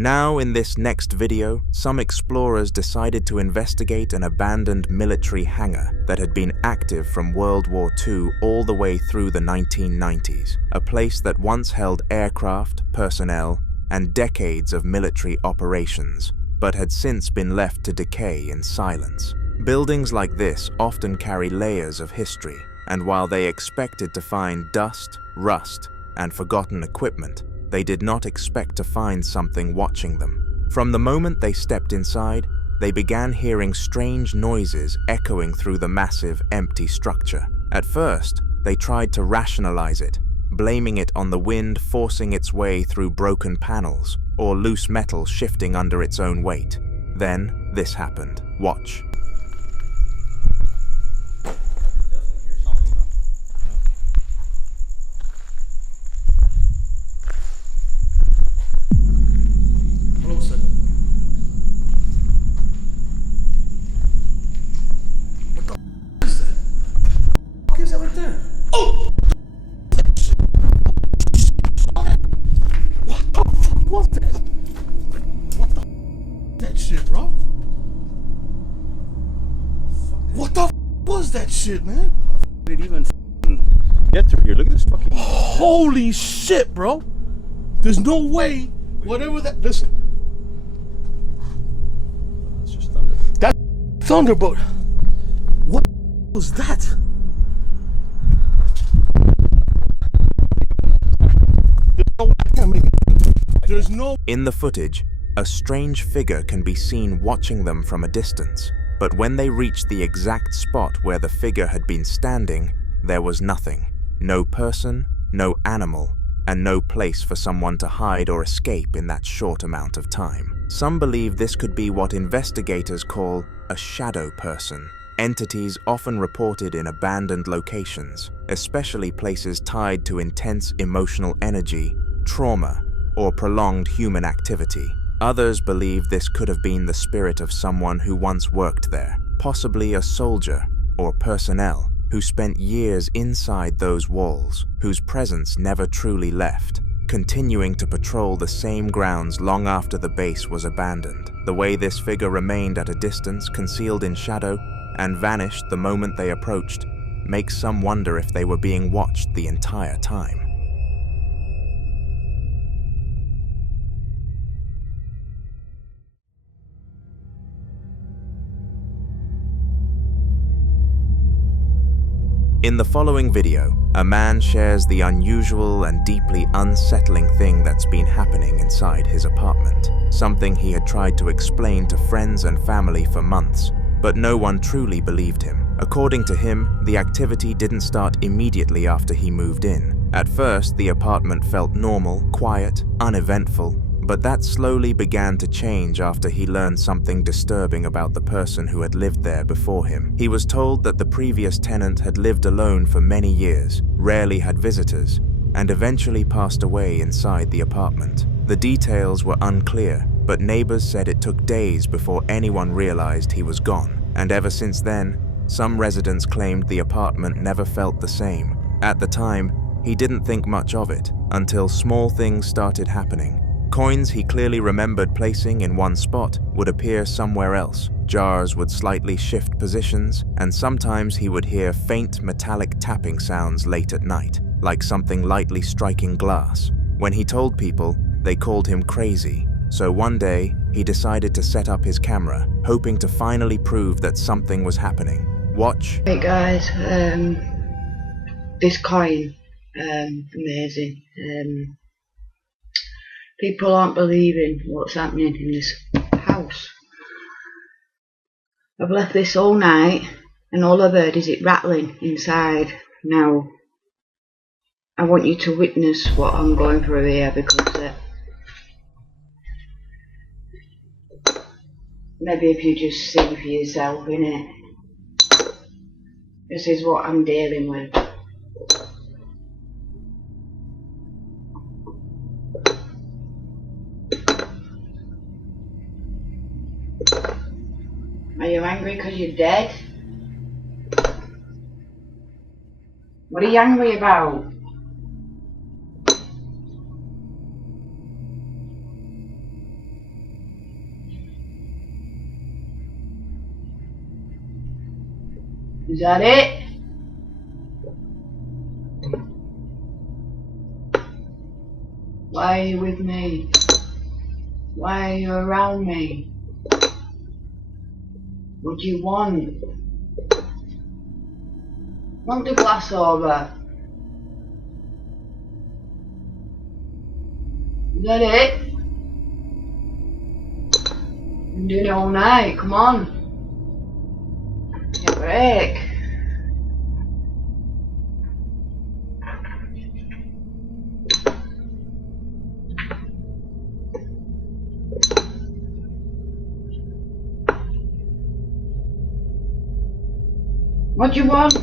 Now, in this next video, some explorers decided to investigate an abandoned military hangar that had been active from World War II all the way through the 1990s, a place that once held aircraft, personnel, and decades of military operations, but had since been left to decay in silence. Buildings like this often carry layers of history, and while they expected to find dust, rust, and forgotten equipment, they did not expect to find something watching them. From the moment they stepped inside, they began hearing strange noises echoing through the massive, empty structure. At first, they tried to rationalize it, blaming it on the wind forcing its way through broken panels or loose metal shifting under its own weight. Then, this happened. Watch. Shit, man. Did even get through here? Look at this fucking. Holy shit, bro! There's no way. Whatever that. Listen. That's just thunder. That's thunder, but what was that? There's no way I can't make it. There's no. In the footage, a strange figure can be seen watching them from a distance. But when they reached the exact spot where the figure had been standing, there was nothing. No person, no animal, and no place for someone to hide or escape in that short amount of time. Some believe this could be what investigators call a shadow person, entities often reported in abandoned locations, especially places tied to intense emotional energy, trauma, or prolonged human activity. Others believe this could have been the spirit of someone who once worked there, possibly a soldier or personnel who spent years inside those walls, whose presence never truly left, continuing to patrol the same grounds long after the base was abandoned. The way this figure remained at a distance, concealed in shadow, and vanished the moment they approached, makes some wonder if they were being watched the entire time. In the following video, a man shares the unusual and deeply unsettling thing that's been happening inside his apartment. Something he had tried to explain to friends and family for months, but no one truly believed him. According to him, the activity didn't start immediately after he moved in. At first, the apartment felt normal, quiet, uneventful, but that slowly began to change after he learned something disturbing about the person who had lived there before him. He was told that the previous tenant had lived alone for many years, rarely had visitors, and eventually passed away inside the apartment. The details were unclear, but neighbors said it took days before anyone realized he was gone, and ever since then, some residents claimed the apartment never felt the same. At the time, he didn't think much of it, until small things started happening. Coins he clearly remembered placing in one spot would appear somewhere else. Jars would slightly shift positions, and sometimes he would hear faint metallic tapping sounds late at night, like something lightly striking glass. When he told people, they called him crazy. So one day, he decided to set up his camera, hoping to finally prove that something was happening. Watch. Hey guys, this coin, amazing. People aren't believing what's happening in this house. I've left this all night and all I've heard is it rattling inside. Now, I want you to witness what I'm going through here, because maybe if you just see for yourself, innit? This is what I'm dealing with. Are you angry because you're dead? What are you angry about? Is that it? Why are you with me? Why are you around me? What do you want? Want the glass over? Is that it? I'm doing it all night, come on. Take a break. What do you want?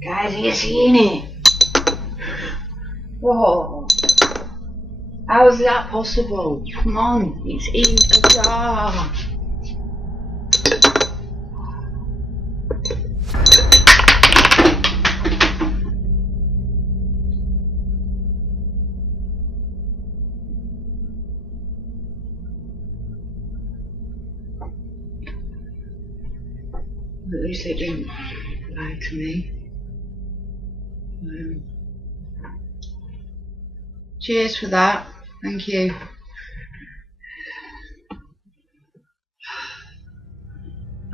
Guys, are you seeing it? Whoa. How is that possible? Come on, it's in a jar. At least they didn't lie to me. Cheers for that. Thank you.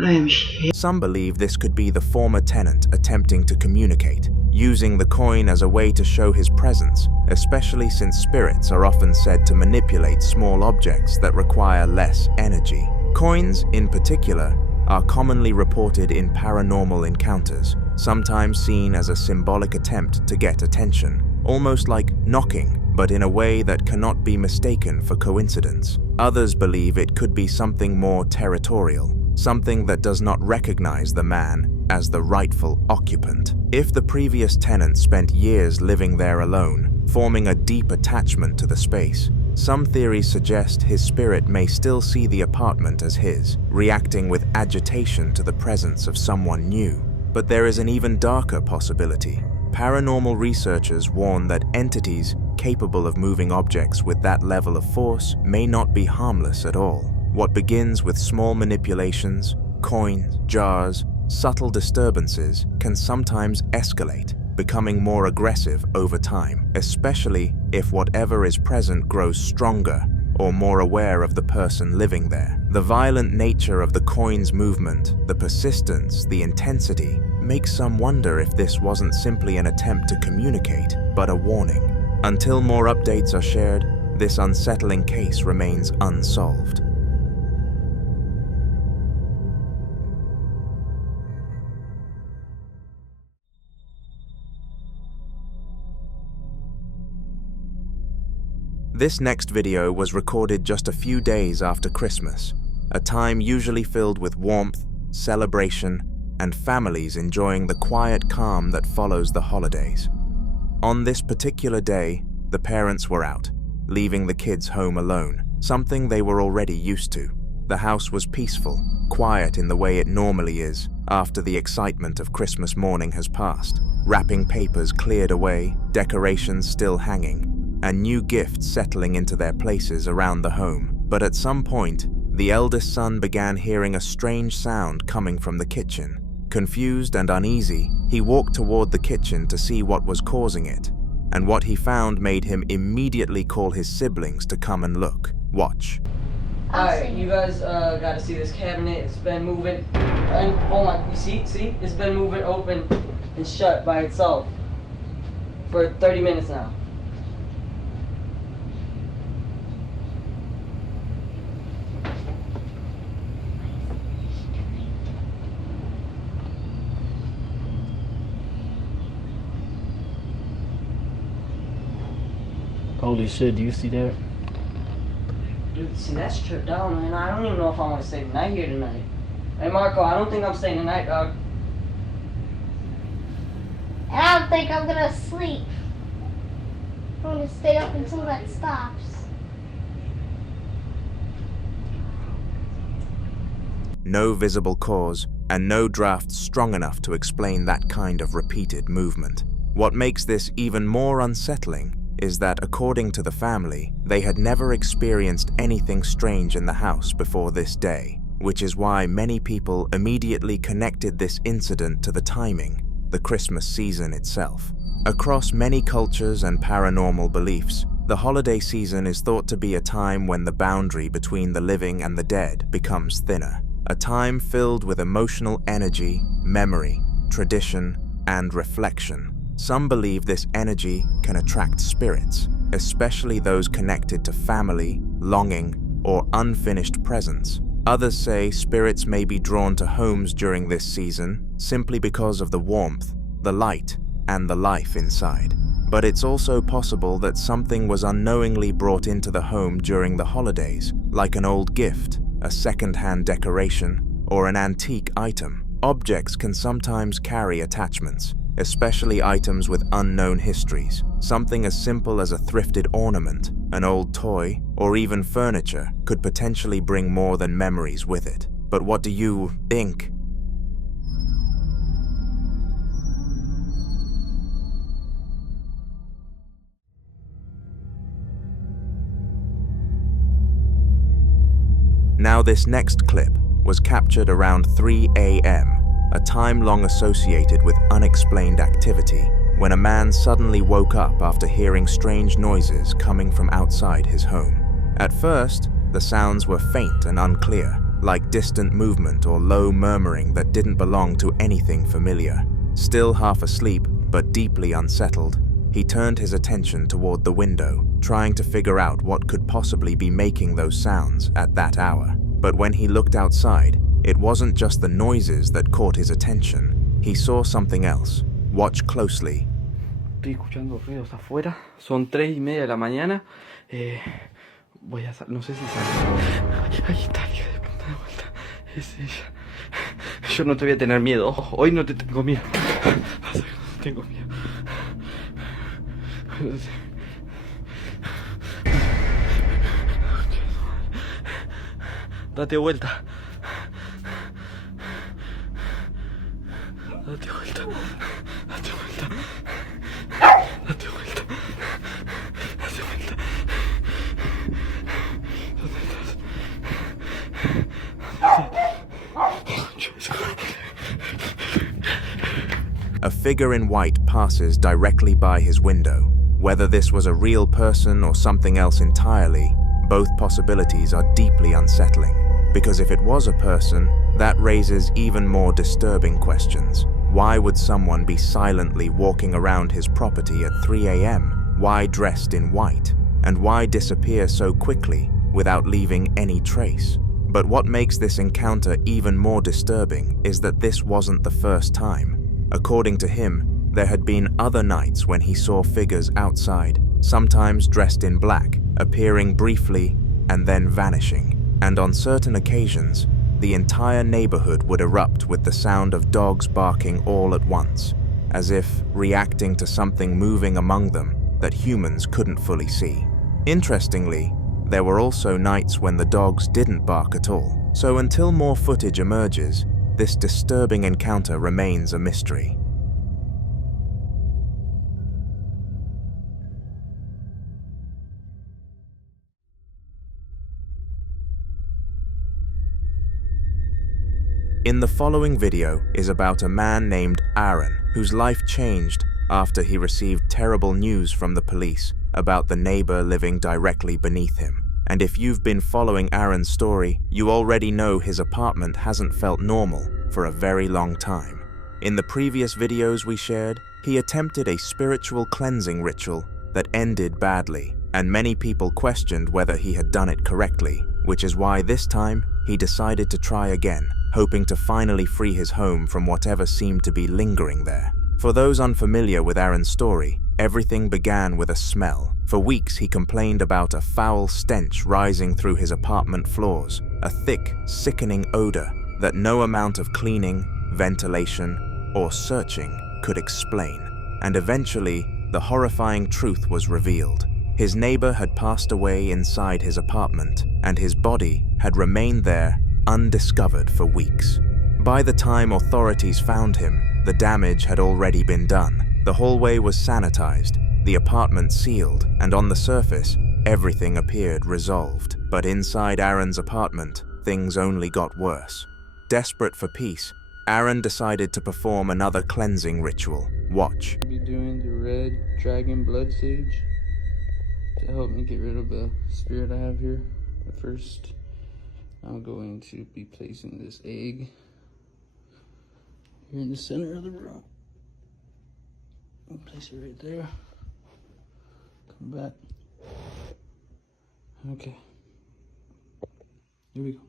I am shit. Some believe this could be the former tenant attempting to communicate, using the coin as a way to show his presence, especially since spirits are often said to manipulate small objects that require less energy. Coins, in particular, are commonly reported in paranormal encounters, sometimes seen as a symbolic attempt to get attention, almost like knocking, but in a way that cannot be mistaken for coincidence. Others believe it could be something more territorial, something that does not recognize the man as the rightful occupant. If the previous tenant spent years living there alone, forming a deep attachment to the space, some theories suggest his spirit may still see the apartment as his, reacting with agitation to the presence of someone new. But there is an even darker possibility. Paranormal researchers warn that entities capable of moving objects with that level of force may not be harmless at all. What begins with small manipulations, coins, jars, subtle disturbances can sometimes escalate, becoming more aggressive over time, especially if whatever is present grows stronger or more aware of the person living there. The violent nature of the coin's movement, the persistence, the intensity, makes some wonder if this wasn't simply an attempt to communicate, but a warning. Until more updates are shared, this unsettling case remains unsolved. This next video was recorded just a few days after Christmas, a time usually filled with warmth, celebration, and families enjoying the quiet calm that follows the holidays. On this particular day, the parents were out, leaving the kids home alone, something they were already used to. The house was peaceful, quiet in the way it normally is after the excitement of Christmas morning has passed. Wrapping papers cleared away, decorations still hanging, and new gifts settling into their places around the home. But at some point, the eldest son began hearing a strange sound coming from the kitchen. Confused and uneasy, he walked toward the kitchen to see what was causing it, and what he found made him immediately call his siblings to come and look. Watch. Alright, you guys gotta see this cabinet. It's been moving, and oh my, you see? It's been moving open and shut by itself for 30 minutes now. Holy shit, do you see that? Dude, see, that's stripped down, man. I don't even know if I want to stay the night here tonight. Hey, Marco, I don't think I'm staying the night, dog. And I don't think I'm gonna sleep. I'm gonna stay up until that stops. No visible cause, and no draft strong enough to explain that kind of repeated movement. What makes this even more unsettling is that, according to the family, they had never experienced anything strange in the house before this day, which is why many people immediately connected this incident to the timing, the Christmas season itself. Across many cultures and paranormal beliefs, the holiday season is thought to be a time when the boundary between the living and the dead becomes thinner, a time filled with emotional energy, memory, tradition, and reflection. Some believe this energy can attract spirits, especially those connected to family, longing, or unfinished presents. Others say spirits may be drawn to homes during this season simply because of the warmth, the light, and the life inside. But it's also possible that something was unknowingly brought into the home during the holidays, like an old gift, a second-hand decoration, or an antique item. Objects can sometimes carry attachments, especially items with unknown histories. Something as simple as a thrifted ornament, an old toy, or even furniture could potentially bring more than memories with it. But what do you think? Now, this next clip was captured around 3 a.m., a time long associated with unexplained activity, when a man suddenly woke up after hearing strange noises coming from outside his home. At first, the sounds were faint and unclear, like distant movement or low murmuring that didn't belong to anything familiar. Still half asleep, but deeply unsettled, he turned his attention toward the window, trying to figure out what could possibly be making those sounds at that hour. But when he looked outside, it wasn't just the noises that caught his attention. He saw something else. Watch closely. Estoy escuchando ruidos afuera. Son 3:30 de la mañana. Voy a no sé si sale. Ahí está, hija de puta, de vuelta. Es ella. Yo no te voy a tener miedo. Hoy no te tengo miedo. Tengo miedo. Date vuelta. Date vuelta. Date vuelta. Date vuelta. Date vuelta. A figure in white passes directly by his window. Whether this was a real person or something else entirely, both possibilities are deeply unsettling. Because if it was a person, that raises even more disturbing questions. Why would someone be silently walking around his property at 3 a.m.? Why dressed in white? And why disappear so quickly without leaving any trace? But what makes this encounter even more disturbing is that this wasn't the first time. According to him, there had been other nights when he saw figures outside, sometimes dressed in black, appearing briefly and then vanishing. And on certain occasions, the entire neighborhood would erupt with the sound of dogs barking all at once, as if reacting to something moving among them that humans couldn't fully see. Interestingly, there were also nights when the dogs didn't bark at all. So until more footage emerges, this disturbing encounter remains a mystery. In the following video is about a man named Aaron, whose life changed after he received terrible news from the police about the neighbor living directly beneath him. And if you've been following Aaron's story, you already know his apartment hasn't felt normal for a very long time. In the previous videos we shared, he attempted a spiritual cleansing ritual that ended badly, and many people questioned whether he had done it correctly, which is why this time he decided to try again, hoping to finally free his home from whatever seemed to be lingering there. For those unfamiliar with Aaron's story, everything began with a smell. For weeks he complained about a foul stench rising through his apartment floors, a thick, sickening odor that no amount of cleaning, ventilation, or searching could explain. And eventually, the horrifying truth was revealed. His neighbor had passed away inside his apartment, and his body had remained there undiscovered for weeks. By the time authorities found him, the damage had already been done. The hallway was sanitized, the apartment sealed, and on the surface, everything appeared resolved. But inside Aaron's apartment, things only got worse. Desperate for peace, Aaron decided to perform another cleansing ritual. Watch. I'll be doing the red dragon blood sage to help me get rid of the spirit I have here. But first, I'm going to be placing this egg here in the center of the room. I'll place it right there. Come back. Okay. Here we go.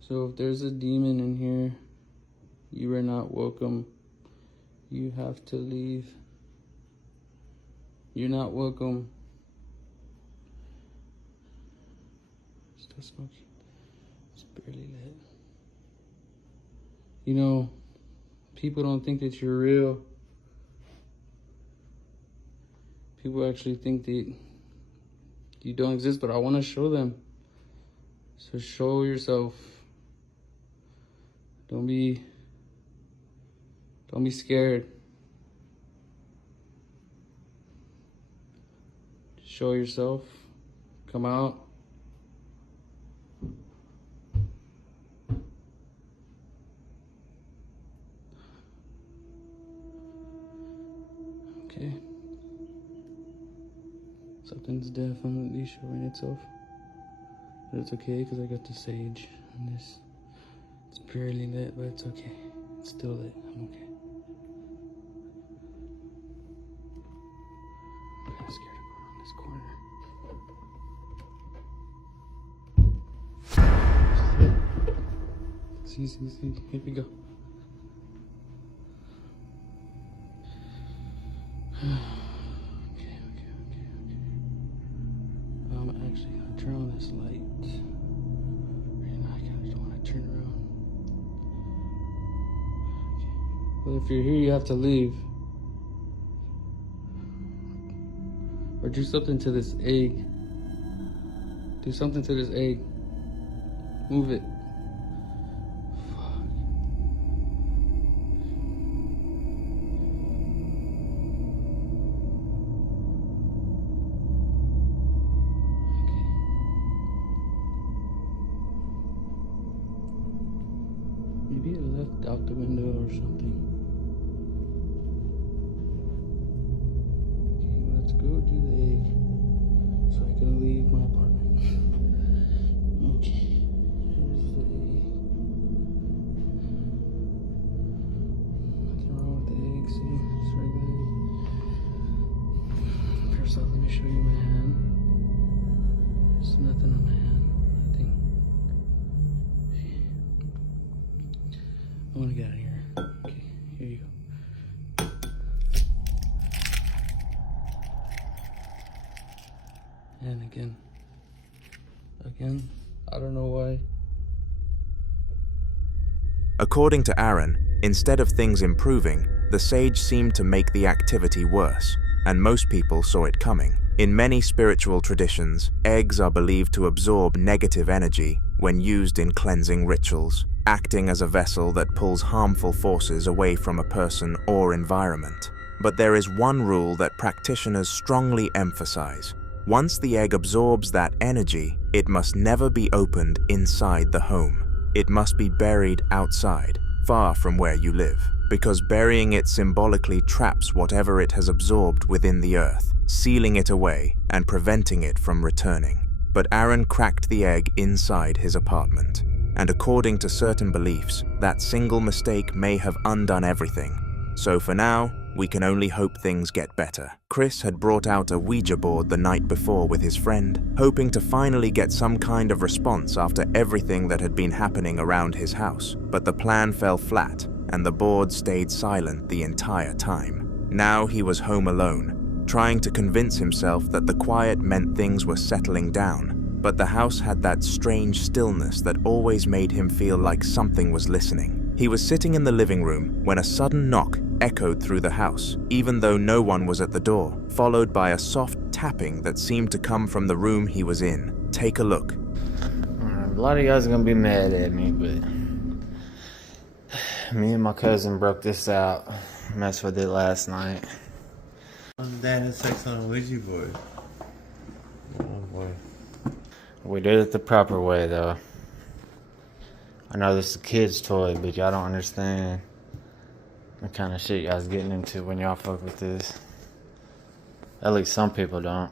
So if there's a demon in here, you are not welcome. You have to leave. You're not welcome. Still smoking. It's barely lit. You know, people don't think that you're real. People actually think that you don't exist, but I want to show them. So show yourself. Don't be scared. Show yourself. Come out. Okay. Something's definitely showing itself. But it's okay because I got the sage on this. It's barely lit, but it's okay. It's still lit. I'm okay. I'm kind of scared to go around this corner. See. Here we go. Okay. I'm actually gonna turn on this light. Right now, I kind of don't want to turn around. Okay. Well, if you're here, you have to leave. Or do something to this egg. Do something to this egg. Move it. Fuck. out the window or something. Okay, let's go to the egg so I can leave my apartment. Okay, here's the egg. Nothing wrong with the egg, see? It's regular egg. First off, let me show you my hand. There's nothing on my hand. Nothing. I want to get out of here. Okay, here you go. And again, I don't know why. According to Aaron, instead of things improving, the sage seemed to make the activity worse, and most people saw it coming. In many spiritual traditions, eggs are believed to absorb negative energy when used in cleansing rituals, acting as a vessel that pulls harmful forces away from a person or environment. But there is one rule that practitioners strongly emphasize. Once the egg absorbs that energy, it must never be opened inside the home. It must be buried outside, far from where you live, because burying it symbolically traps whatever it has absorbed within the earth, sealing it away and preventing it from returning. But Aaron cracked the egg inside his apartment, and according to certain beliefs, that single mistake may have undone everything. So for now, we can only hope things get better. Chris had brought out a Ouija board the night before with his friend, hoping to finally get some kind of response after everything that had been happening around his house. But the plan fell flat, and the board stayed silent the entire time. Now he was home alone, trying to convince himself that the quiet meant things were settling down. But the house had that strange stillness that always made him feel like something was listening. He was sitting in the living room when a sudden knock echoed through the house, even though no one was at the door, followed by a soft tapping that seemed to come from the room he was in. Take a look. A lot of you guys are gonna be mad at me, but me and my cousin broke this out. Messed with it last night. I'm down to sex on a Ouija board. Oh boy. We did it the proper way, though. I know this is a kid's toy, but y'all don't understand the kind of shit y'all's getting into when y'all fuck with this. At least some people don't.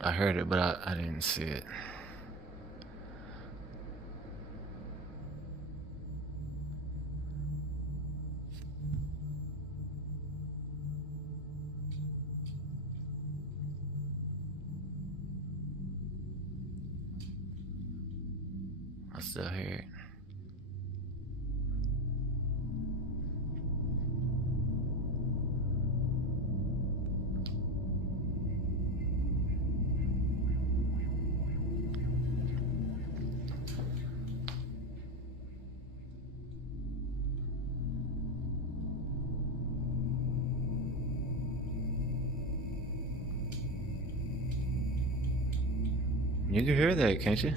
I heard it, but I didn't see it. I still hear it. You can hear that, can't you?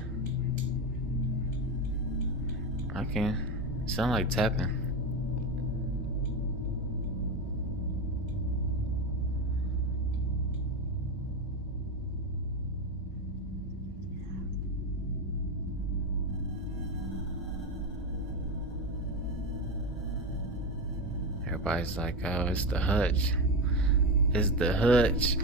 I can. It sound like tapping. Everybody's like, oh, it's the hutch. It's the hutch.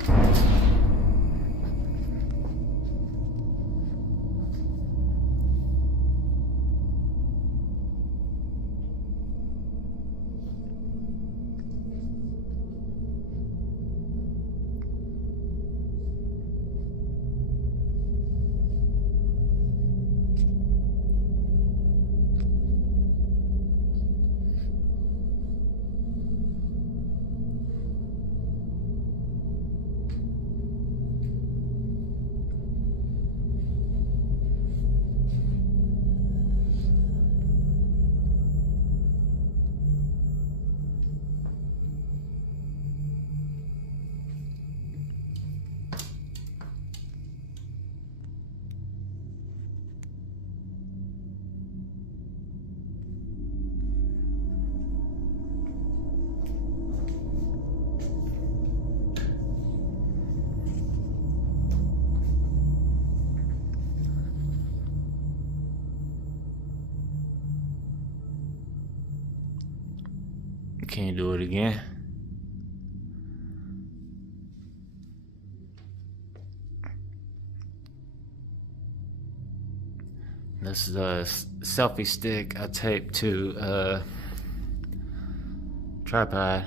can't do it again. This is a selfie stick I taped to a tripod.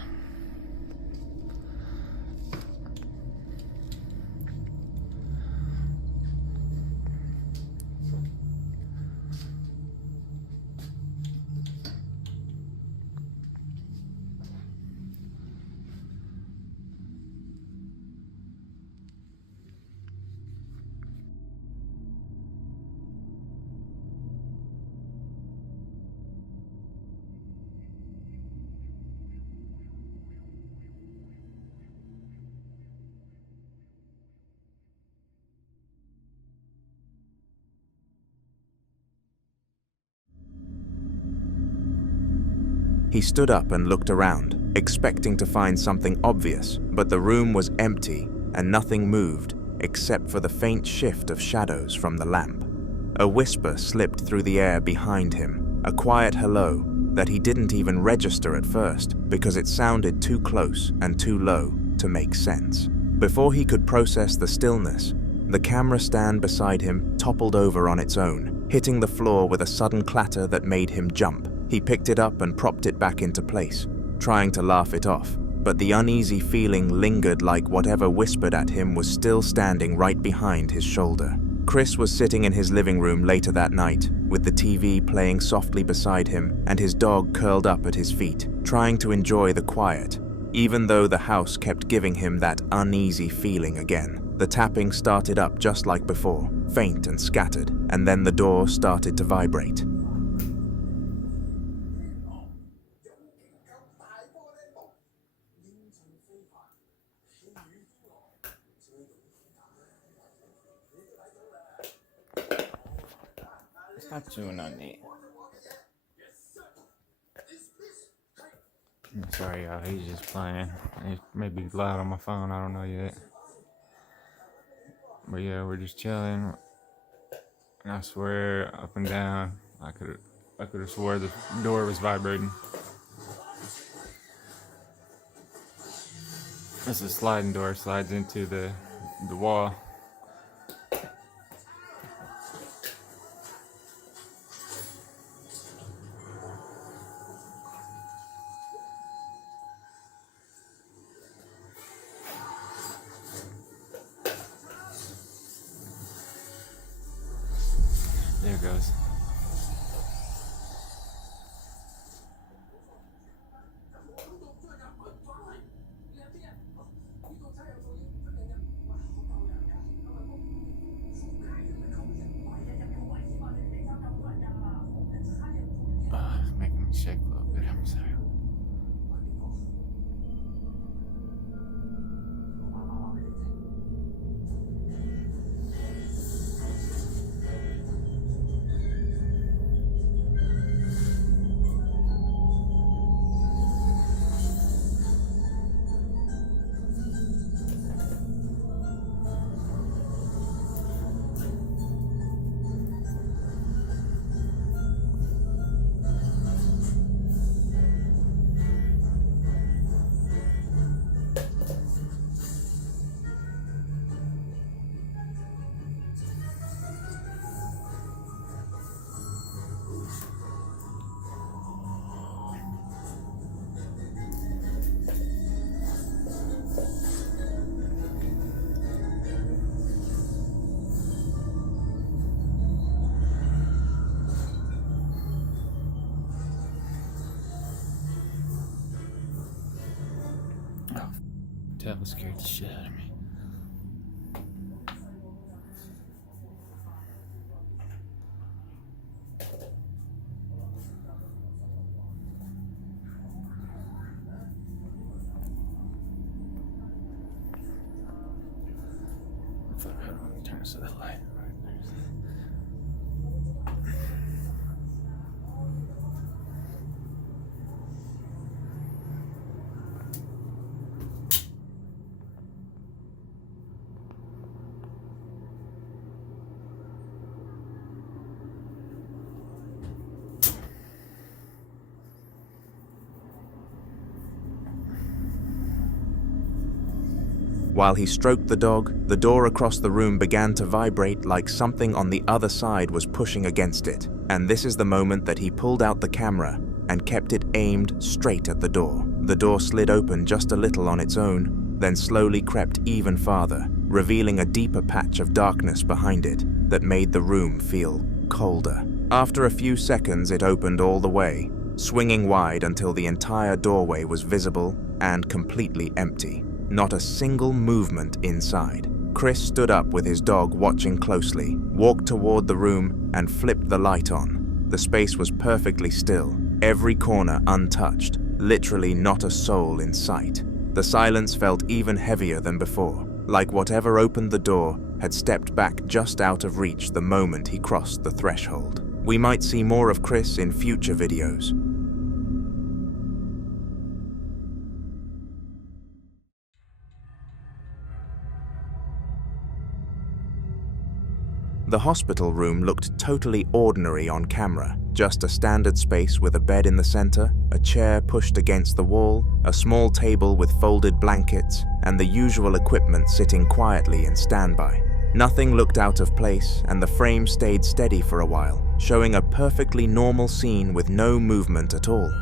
He stood up and looked around, expecting to find something obvious, but the room was empty and nothing moved except for the faint shift of shadows from the lamp. A whisper slipped through the air behind him, a quiet hello that he didn't even register at first because it sounded too close and too low to make sense. Before he could process the stillness, the camera stand beside him toppled over on its own, hitting the floor with a sudden clatter that made him jump. He picked it up and propped it back into place, trying to laugh it off, but the uneasy feeling lingered like whatever whispered at him was still standing right behind his shoulder. Chris was sitting in his living room later that night, with the TV playing softly beside him and his dog curled up at his feet, trying to enjoy the quiet, even though the house kept giving him that uneasy feeling again. The tapping started up just like before, faint and scattered, and then the door started to vibrate. Stop chewing on me. I'm sorry, y'all. He's just playing. It may be loud on my phone. I don't know yet. But yeah, we're just chilling. And I swear, up and down, I could have swore the door was vibrating. It's a sliding door. Slides into the wall. There it goes. It's making me shake a little bit. I'm sorry. Devil scared the shit out of me. Turn this to the light. While he stroked the dog, the door across the room began to vibrate like something on the other side was pushing against it. And this is the moment that he pulled out the camera and kept it aimed straight at the door. The door slid open just a little on its own, then slowly crept even farther, revealing a deeper patch of darkness behind it that made the room feel colder. After a few seconds, it opened all the way, swinging wide until the entire doorway was visible and completely empty. Not a single movement inside. Chris stood up with his dog watching closely, walked toward the room, and flipped the light on. The space was perfectly still, every corner untouched, literally not a soul in sight. The silence felt even heavier than before, like whatever opened the door had stepped back just out of reach the moment he crossed the threshold. We might see more of Chris in future videos. The hospital room looked totally ordinary on camera, just a standard space with a bed in the center, a chair pushed against the wall, a small table with folded blankets, and the usual equipment sitting quietly in standby. Nothing looked out of place, and the frame stayed steady for a while, showing a perfectly normal scene with no movement at all.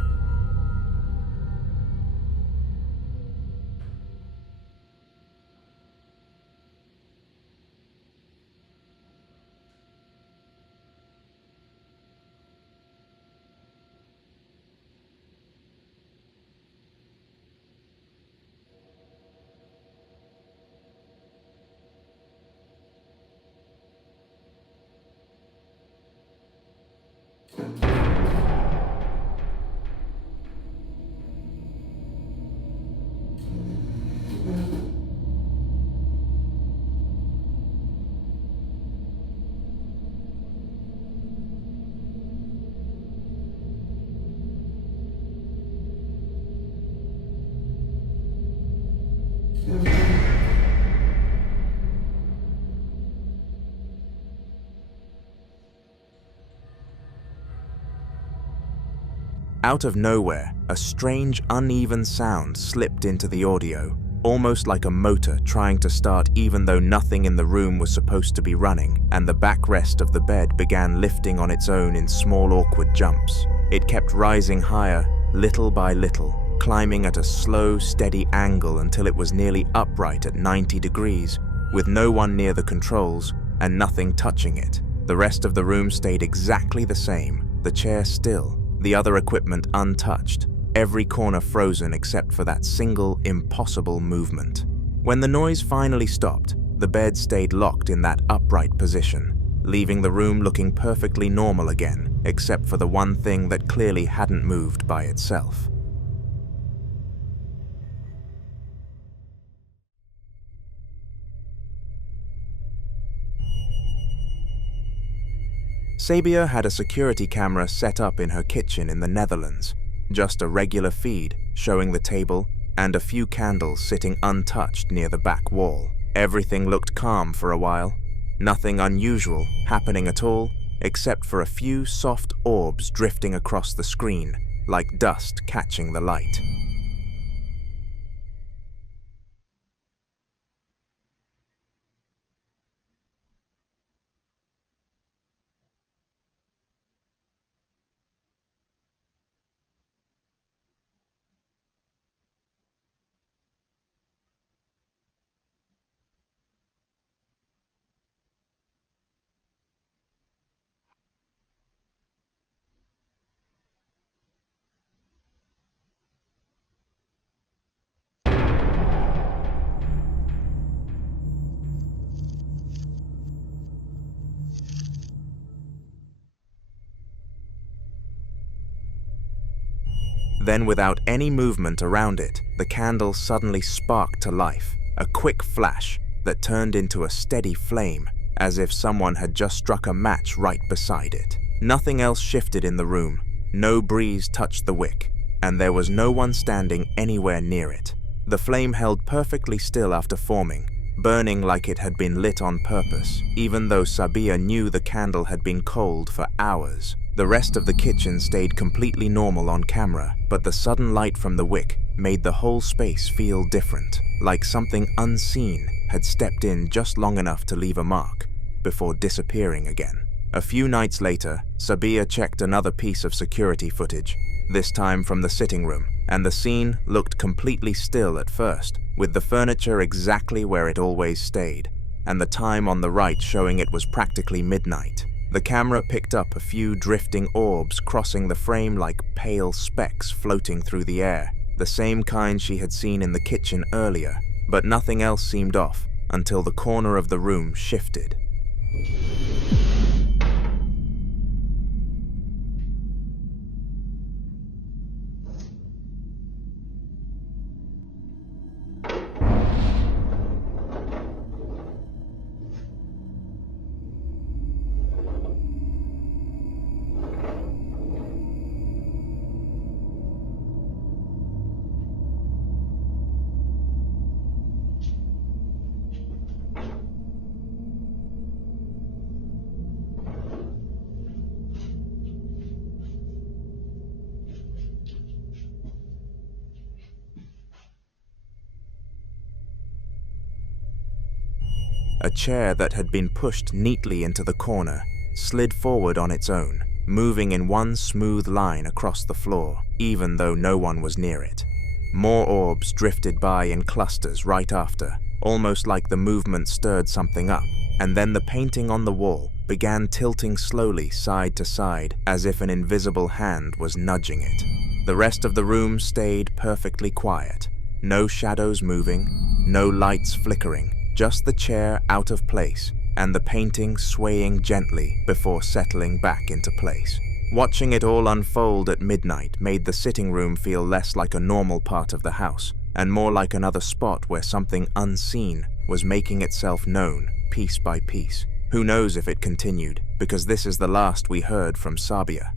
Out of nowhere, a strange, uneven sound slipped into the audio, almost like a motor trying to start even though nothing in the room was supposed to be running, and the backrest of the bed began lifting on its own in small, awkward jumps. It kept rising higher, little by little, climbing at a slow, steady angle until it was nearly upright at 90 degrees, with no one near the controls and nothing touching it. The rest of the room stayed exactly the same, the chair still, the other equipment untouched, every corner frozen except for that single, impossible movement. When the noise finally stopped, the bed stayed locked in that upright position, leaving the room looking perfectly normal again, except for the one thing that clearly hadn't moved by itself. Sabia had a security camera set up in her kitchen in the Netherlands, just a regular feed showing the table and a few candles sitting untouched near the back wall. Everything looked calm for a while, nothing unusual happening at all except for a few soft orbs drifting across the screen like dust catching the light. Then, without any movement around it, the candle suddenly sparked to life, a quick flash that turned into a steady flame, as if someone had just struck a match right beside it. Nothing else shifted in the room, no breeze touched the wick, and there was no one standing anywhere near it. The flame held perfectly still after forming, burning like it had been lit on purpose, even though Sabia knew the candle had been cold for hours. The rest of the kitchen stayed completely normal on camera, but the sudden light from the wick made the whole space feel different, like something unseen had stepped in just long enough to leave a mark, before disappearing again. A few nights later, Sabia checked another piece of security footage, this time from the sitting room, and the scene looked completely still at first, with the furniture exactly where it always stayed, and the time on the right showing it was practically midnight. The camera picked up a few drifting orbs crossing the frame like pale specks floating through the air, the same kind she had seen in the kitchen earlier, but nothing else seemed off until the corner of the room shifted. A chair that had been pushed neatly into the corner slid forward on its own, moving in one smooth line across the floor, even though no one was near it. More orbs drifted by in clusters right after, almost like the movement stirred something up, and then the painting on the wall began tilting slowly side to side as if an invisible hand was nudging it. The rest of the room stayed perfectly quiet. No shadows moving, no lights flickering, just the chair out of place and the painting swaying gently before settling back into place. Watching it all unfold at midnight made the sitting room feel less like a normal part of the house and more like another spot where something unseen was making itself known piece by piece. Who knows if it continued, because this is the last we heard from Sabia.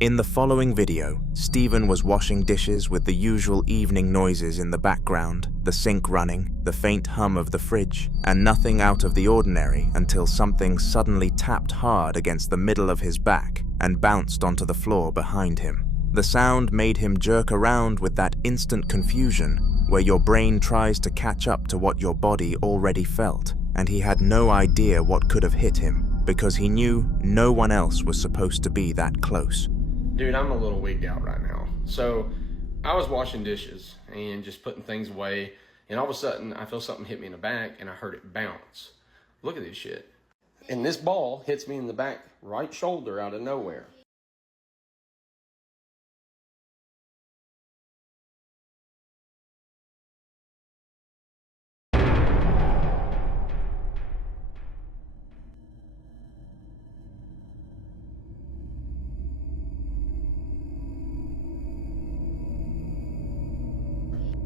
In the following video, Stephen was washing dishes with the usual evening noises in the background, the sink running, the faint hum of the fridge, and nothing out of the ordinary until something suddenly tapped hard against the middle of his back and bounced onto the floor behind him. The sound made him jerk around with that instant confusion where your brain tries to catch up to what your body already felt, and he had no idea what could have hit him because he knew no one else was supposed to be that close. Dude, I'm a little wigged out right now. So I was washing dishes and just putting things away, and all of a sudden I feel something hit me in the back and I heard it bounce. Look at this shit. And this ball hits me in the back right shoulder out of nowhere.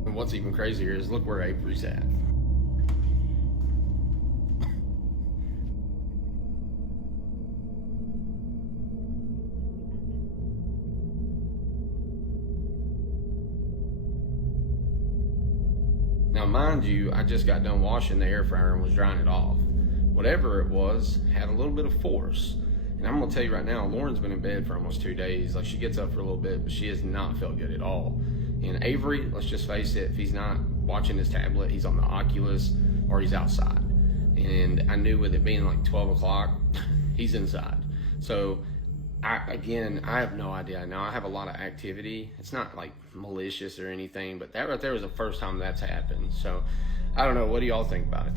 And what's even crazier is look where Avery's at. Now mind you, I just got done washing the air fryer and was drying it off. Whatever it was had a little bit of force. And I'm gonna tell you right now, Lauren's been in bed for almost 2 days. Like, she gets up for a little bit, but she has not felt good at all. And Avery, let's just face it, if he's not watching his tablet, he's on the Oculus or he's outside. And I knew with it being like 12 o'clock, he's inside. So I have no idea. Now I have a lot of activity. It's not like malicious or anything, but that right there was the first time that's happened. So I don't know, what do y'all think about it?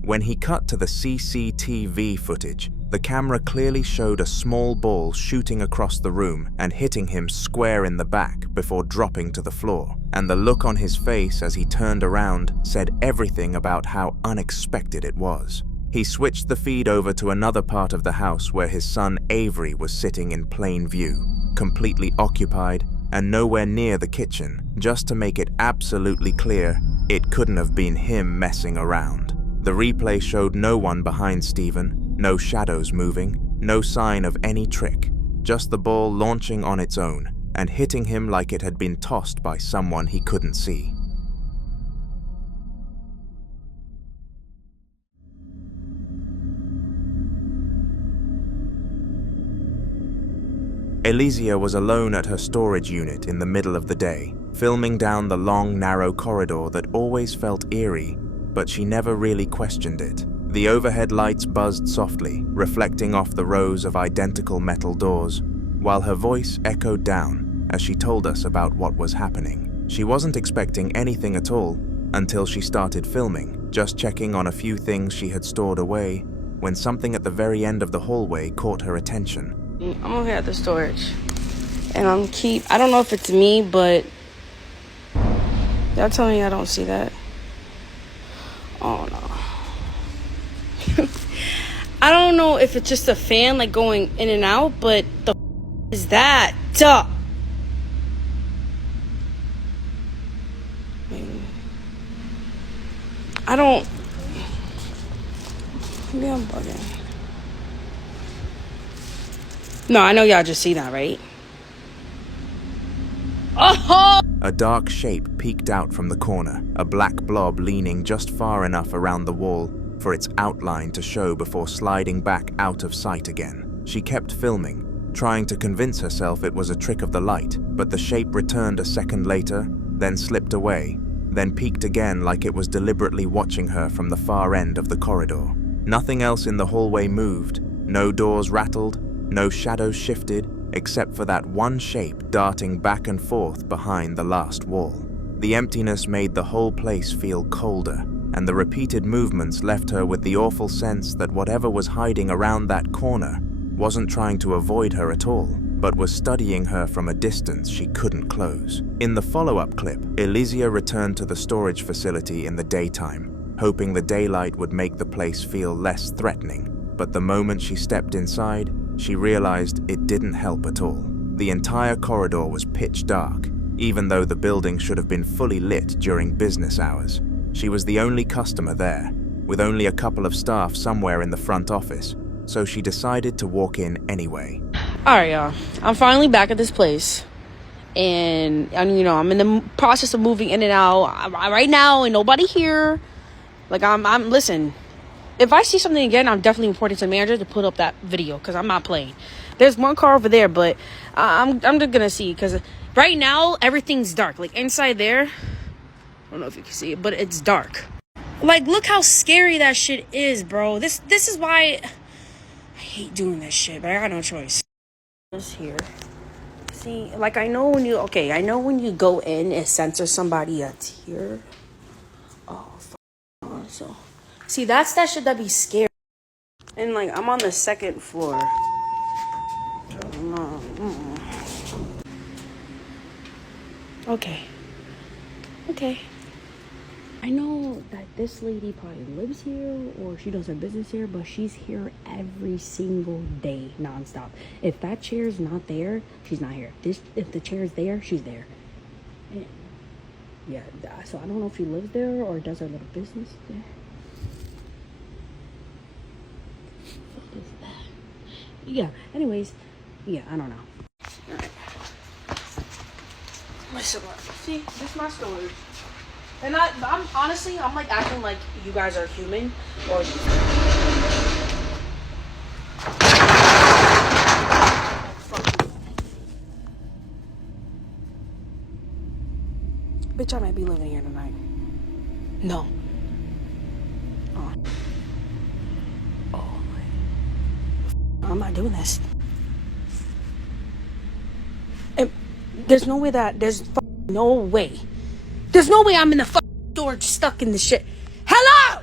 When he cut to the CCTV footage, the camera clearly showed a small ball shooting across the room and hitting him square in the back before dropping to the floor, and the look on his face as he turned around said everything about how unexpected it was. He switched the feed over to another part of the house where his son Avery was sitting in plain view, completely occupied and nowhere near the kitchen, just to make it absolutely clear it couldn't have been him messing around. The replay showed no one behind Stephen, no shadows moving, no sign of any trick, just the ball launching on its own and hitting him like it had been tossed by someone he couldn't see. Elysia was alone at her storage unit in the middle of the day, filming down the long, narrow corridor that always felt eerie, but she never really questioned it. The overhead lights buzzed softly, reflecting off the rows of identical metal doors, while her voice echoed down as she told us about what was happening. She wasn't expecting anything at all until she started filming, just checking on a few things she had stored away, when something at the very end of the hallway caught her attention. I'm over here at the storage, and I don't know if it's me, but y'all tell me I don't see that. Oh no. I don't know if it's just a fan like going in and out, but the is that? Duh. I don't. Maybe I'm bugging. No, I know y'all just see that, right? Oh! A dark shape peeked out from the corner, a black blob leaning just far enough around the wall for its outline to show before sliding back out of sight again. She kept filming, trying to convince herself it was a trick of the light, but the shape returned a second later, then slipped away, then peeked again like it was deliberately watching her from the far end of the corridor. Nothing else in the hallway moved, no doors rattled, no shadows shifted, except for that one shape darting back and forth behind the last wall. The emptiness made the whole place feel colder, and the repeated movements left her with the awful sense that whatever was hiding around that corner wasn't trying to avoid her at all, but was studying her from a distance she couldn't close. In the follow-up clip, Elysia returned to the storage facility in the daytime, hoping the daylight would make the place feel less threatening. But the moment she stepped inside, she realized it didn't help at all. The entire corridor was pitch dark, even though the building should have been fully lit during business hours. She was the only customer there, with only a couple of staff somewhere in the front office, so she decided to walk in anyway. Alright, y'all. I'm finally back at this place. And you know, I'm in the process of moving in and out. Right now, and nobody here. Like, listen. If I see something again, I'm definitely reporting to the manager to put up that video, because I'm not playing. There's one car over there, but I'm just gonna see, because right now everything's dark. Like inside there, I don't know if you can see it, but it's dark. Like, look how scary that shit is, bro. This is why I hate doing this shit, but I got no choice. This here. See, like I know when you go in, it censors somebody that's here. Oh, fuck. So. See, that's that shit that be scary. And, like, I'm on the second floor. Okay. I know that this lady probably lives here or she does her business here, but she's here every single day, nonstop. If that chair's not there, she's not here. If the chair's there, she's there. And, yeah, so I don't know if she lives there or does her little business there. Yeah, anyways, yeah, I don't know. Alright. Listen, see, this is my storage. And I'm honestly, I'm like acting like you guys are human or bitch, I might be living here tonight. No. I'm not doing this. There's no way there's no way I'm in the storage stuck in this shit. Hello!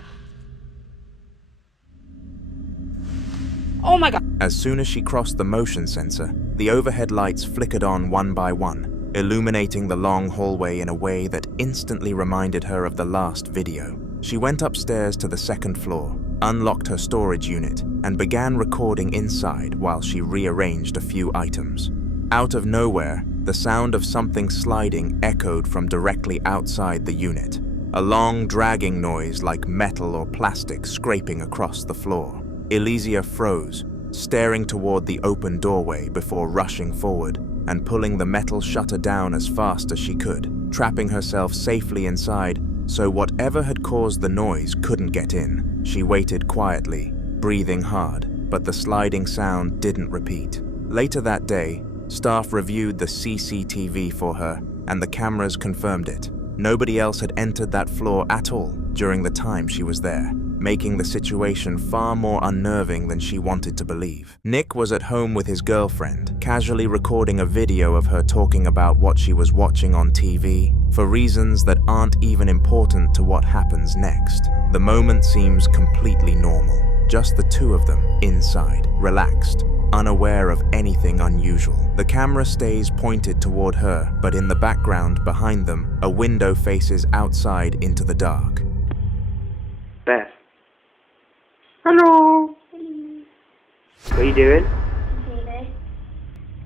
Oh my god. As soon as she crossed the motion sensor, the overhead lights flickered on one by one, illuminating the long hallway in a way that instantly reminded her of the last video. She went upstairs to the second floor, unlocked her storage unit, and began recording inside while she rearranged a few items. Out of nowhere, the sound of something sliding echoed from directly outside the unit, a long dragging noise like metal or plastic scraping across the floor. Elysia froze, staring toward the open doorway before rushing forward and pulling the metal shutter down as fast as she could, trapping herself safely inside so whatever had caused the noise couldn't get in. She waited quietly, breathing hard, but the sliding sound didn't repeat. Later that day, Staff reviewed the CCTV for her, and the cameras confirmed it. Nobody else had entered that floor at all during the time she was there, making the situation far more unnerving than she wanted to believe. Nick was at home with his girlfriend, casually recording a video of her talking about what she was watching on TV, for reasons that aren't even important to what happens next. The moment seems completely normal. Just the two of them, inside, relaxed, unaware of anything unusual. The camera stays pointed toward her, but in the background, behind them, a window faces outside into the dark. Beth. Hello. What are you doing? TV.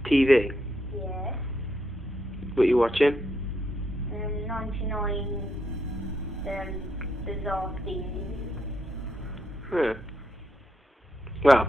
TV. Yeah. What are you watching? 99 bizarre things. Huh. Well,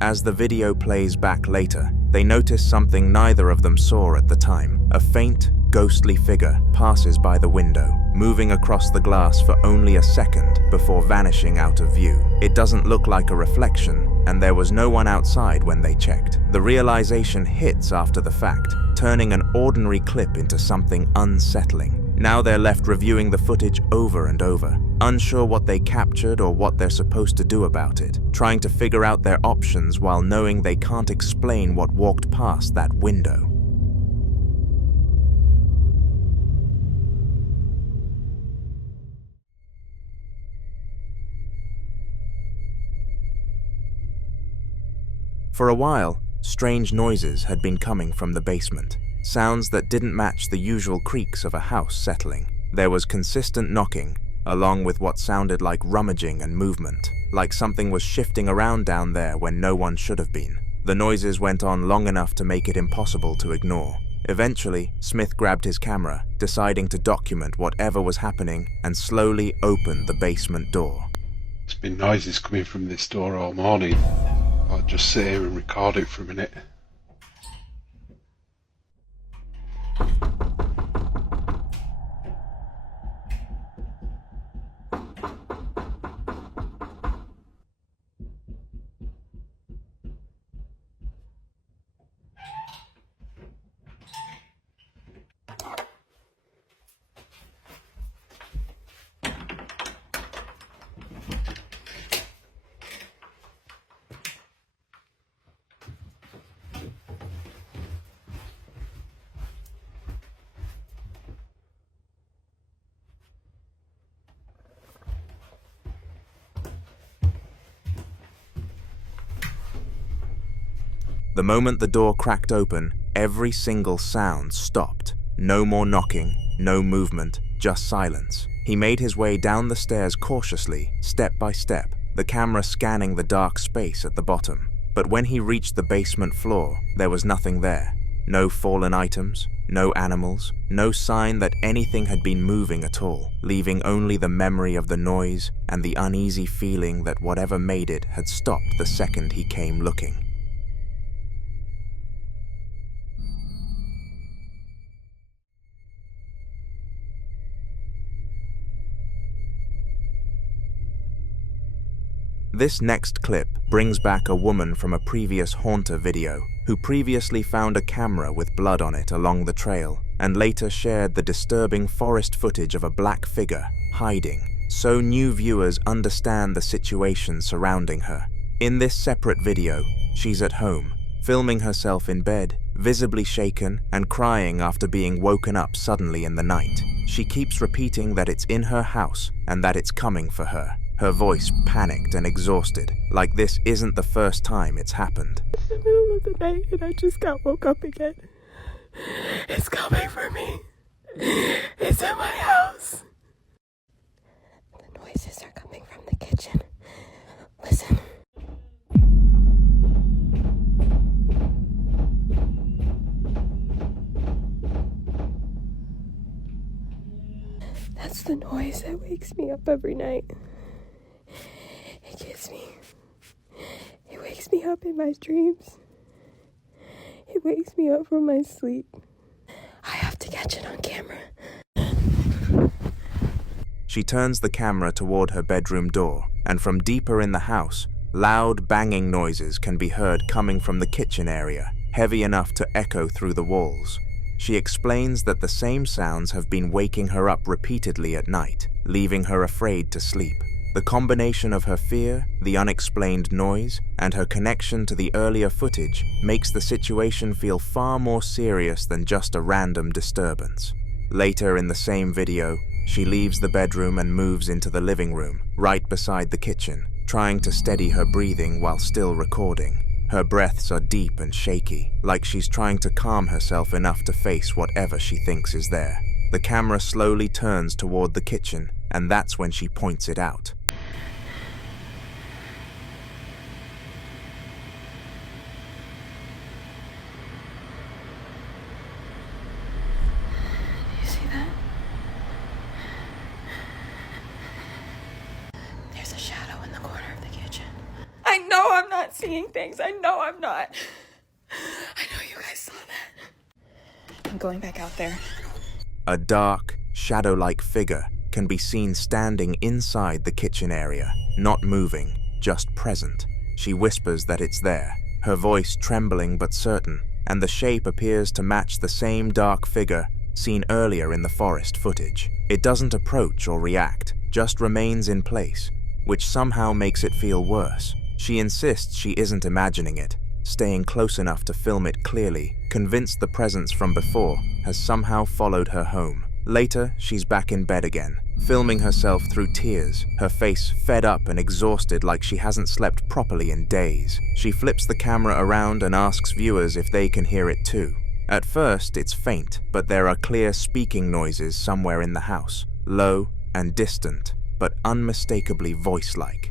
as the video plays back later, they notice something neither of them saw at the time. A faint, ghostly figure passes by the window, moving across the glass for only a second before vanishing out of view. It doesn't look like a reflection, and there was no one outside when they checked. The realization hits after the fact, turning an ordinary clip into something unsettling. Now they're left reviewing the footage over and over, unsure what they captured or what they're supposed to do about it, trying to figure out their options while knowing they can't explain what walked past that window. For a while, strange noises had been coming from the basement. Sounds that didn't match the usual creaks of a house settling. There was consistent knocking, along with what sounded like rummaging and movement, like something was shifting around down there when no one should have been. The noises went on long enough to make it impossible to ignore. Eventually, Smith grabbed his camera, deciding to document whatever was happening, and slowly opened the basement door. There's been noises coming from this door all morning. I'll just sit here and record it for a minute. The moment the door cracked open, every single sound stopped. No more knocking, no movement, just silence. He made his way down the stairs cautiously, step by step, the camera scanning the dark space at the bottom. But when he reached the basement floor, there was nothing there. No fallen items, no animals, no sign that anything had been moving at all, leaving only the memory of the noise and the uneasy feeling that whatever made it had stopped the second he came looking. This next clip brings back a woman from a previous Haunter video who previously found a camera with blood on it along the trail and later shared the disturbing forest footage of a black figure hiding, so new viewers understand the situation surrounding her. In this separate video, she's at home, filming herself in bed, visibly shaken and crying after being woken up suddenly in the night. She keeps repeating that it's in her house and that it's coming for her. Her voice panicked and exhausted, like this isn't the first time it's happened. It's the middle of the night and I just got woke up again. It's coming for me. It's in my house. The noises are coming from the kitchen. Listen. That's the noise that wakes me up every night. It wakes me up in my dreams. It wakes me up from my sleep. I have to catch it on camera. She turns the camera toward her bedroom door, and from deeper in the house, loud banging noises can be heard coming from the kitchen area. heavy enough to echo through the walls. She explains that the same sounds have been waking her up repeatedly at night, leaving her afraid to sleep. The combination of her fear, the unexplained noise, and her connection to the earlier footage makes the situation feel far more serious than just a random disturbance. Later in the same video, she leaves the bedroom and moves into the living room, right beside the kitchen, trying to steady her breathing while still recording. Her breaths are deep and shaky, like she's trying to calm herself enough to face whatever she thinks is there. The camera slowly turns toward the kitchen, and that's when she points it out. You see that? There's a shadow in the corner of the kitchen. I know I'm not seeing things. I know I'm not. I know you guys saw that. I'm going back out there. A dark, shadow-like figure can be seen standing inside the kitchen area, not moving, just present. She whispers that it's there, her voice trembling but certain, and the shape appears to match the same dark figure seen earlier in the forest footage. It doesn't approach or react, just remains in place, which somehow makes it feel worse. She insists she isn't imagining it, staying close enough to film it clearly, convinced the presence from before has somehow followed her home. Later, she's back in bed again, filming herself through tears, her face fed up and exhausted like she hasn't slept properly in days. She flips the camera around and asks viewers if they can hear it too. At first, it's faint, but there are clear speaking noises somewhere in the house, low and distant, but unmistakably voice-like.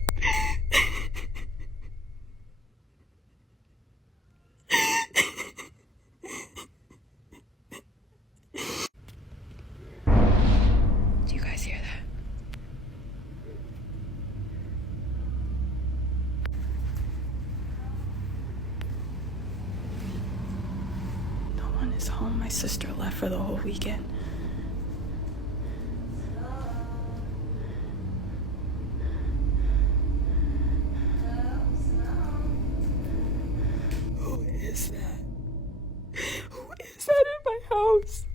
Do you guys hear that? No one is home. My sister left for the whole weekend. Who is that? Who is that in my house?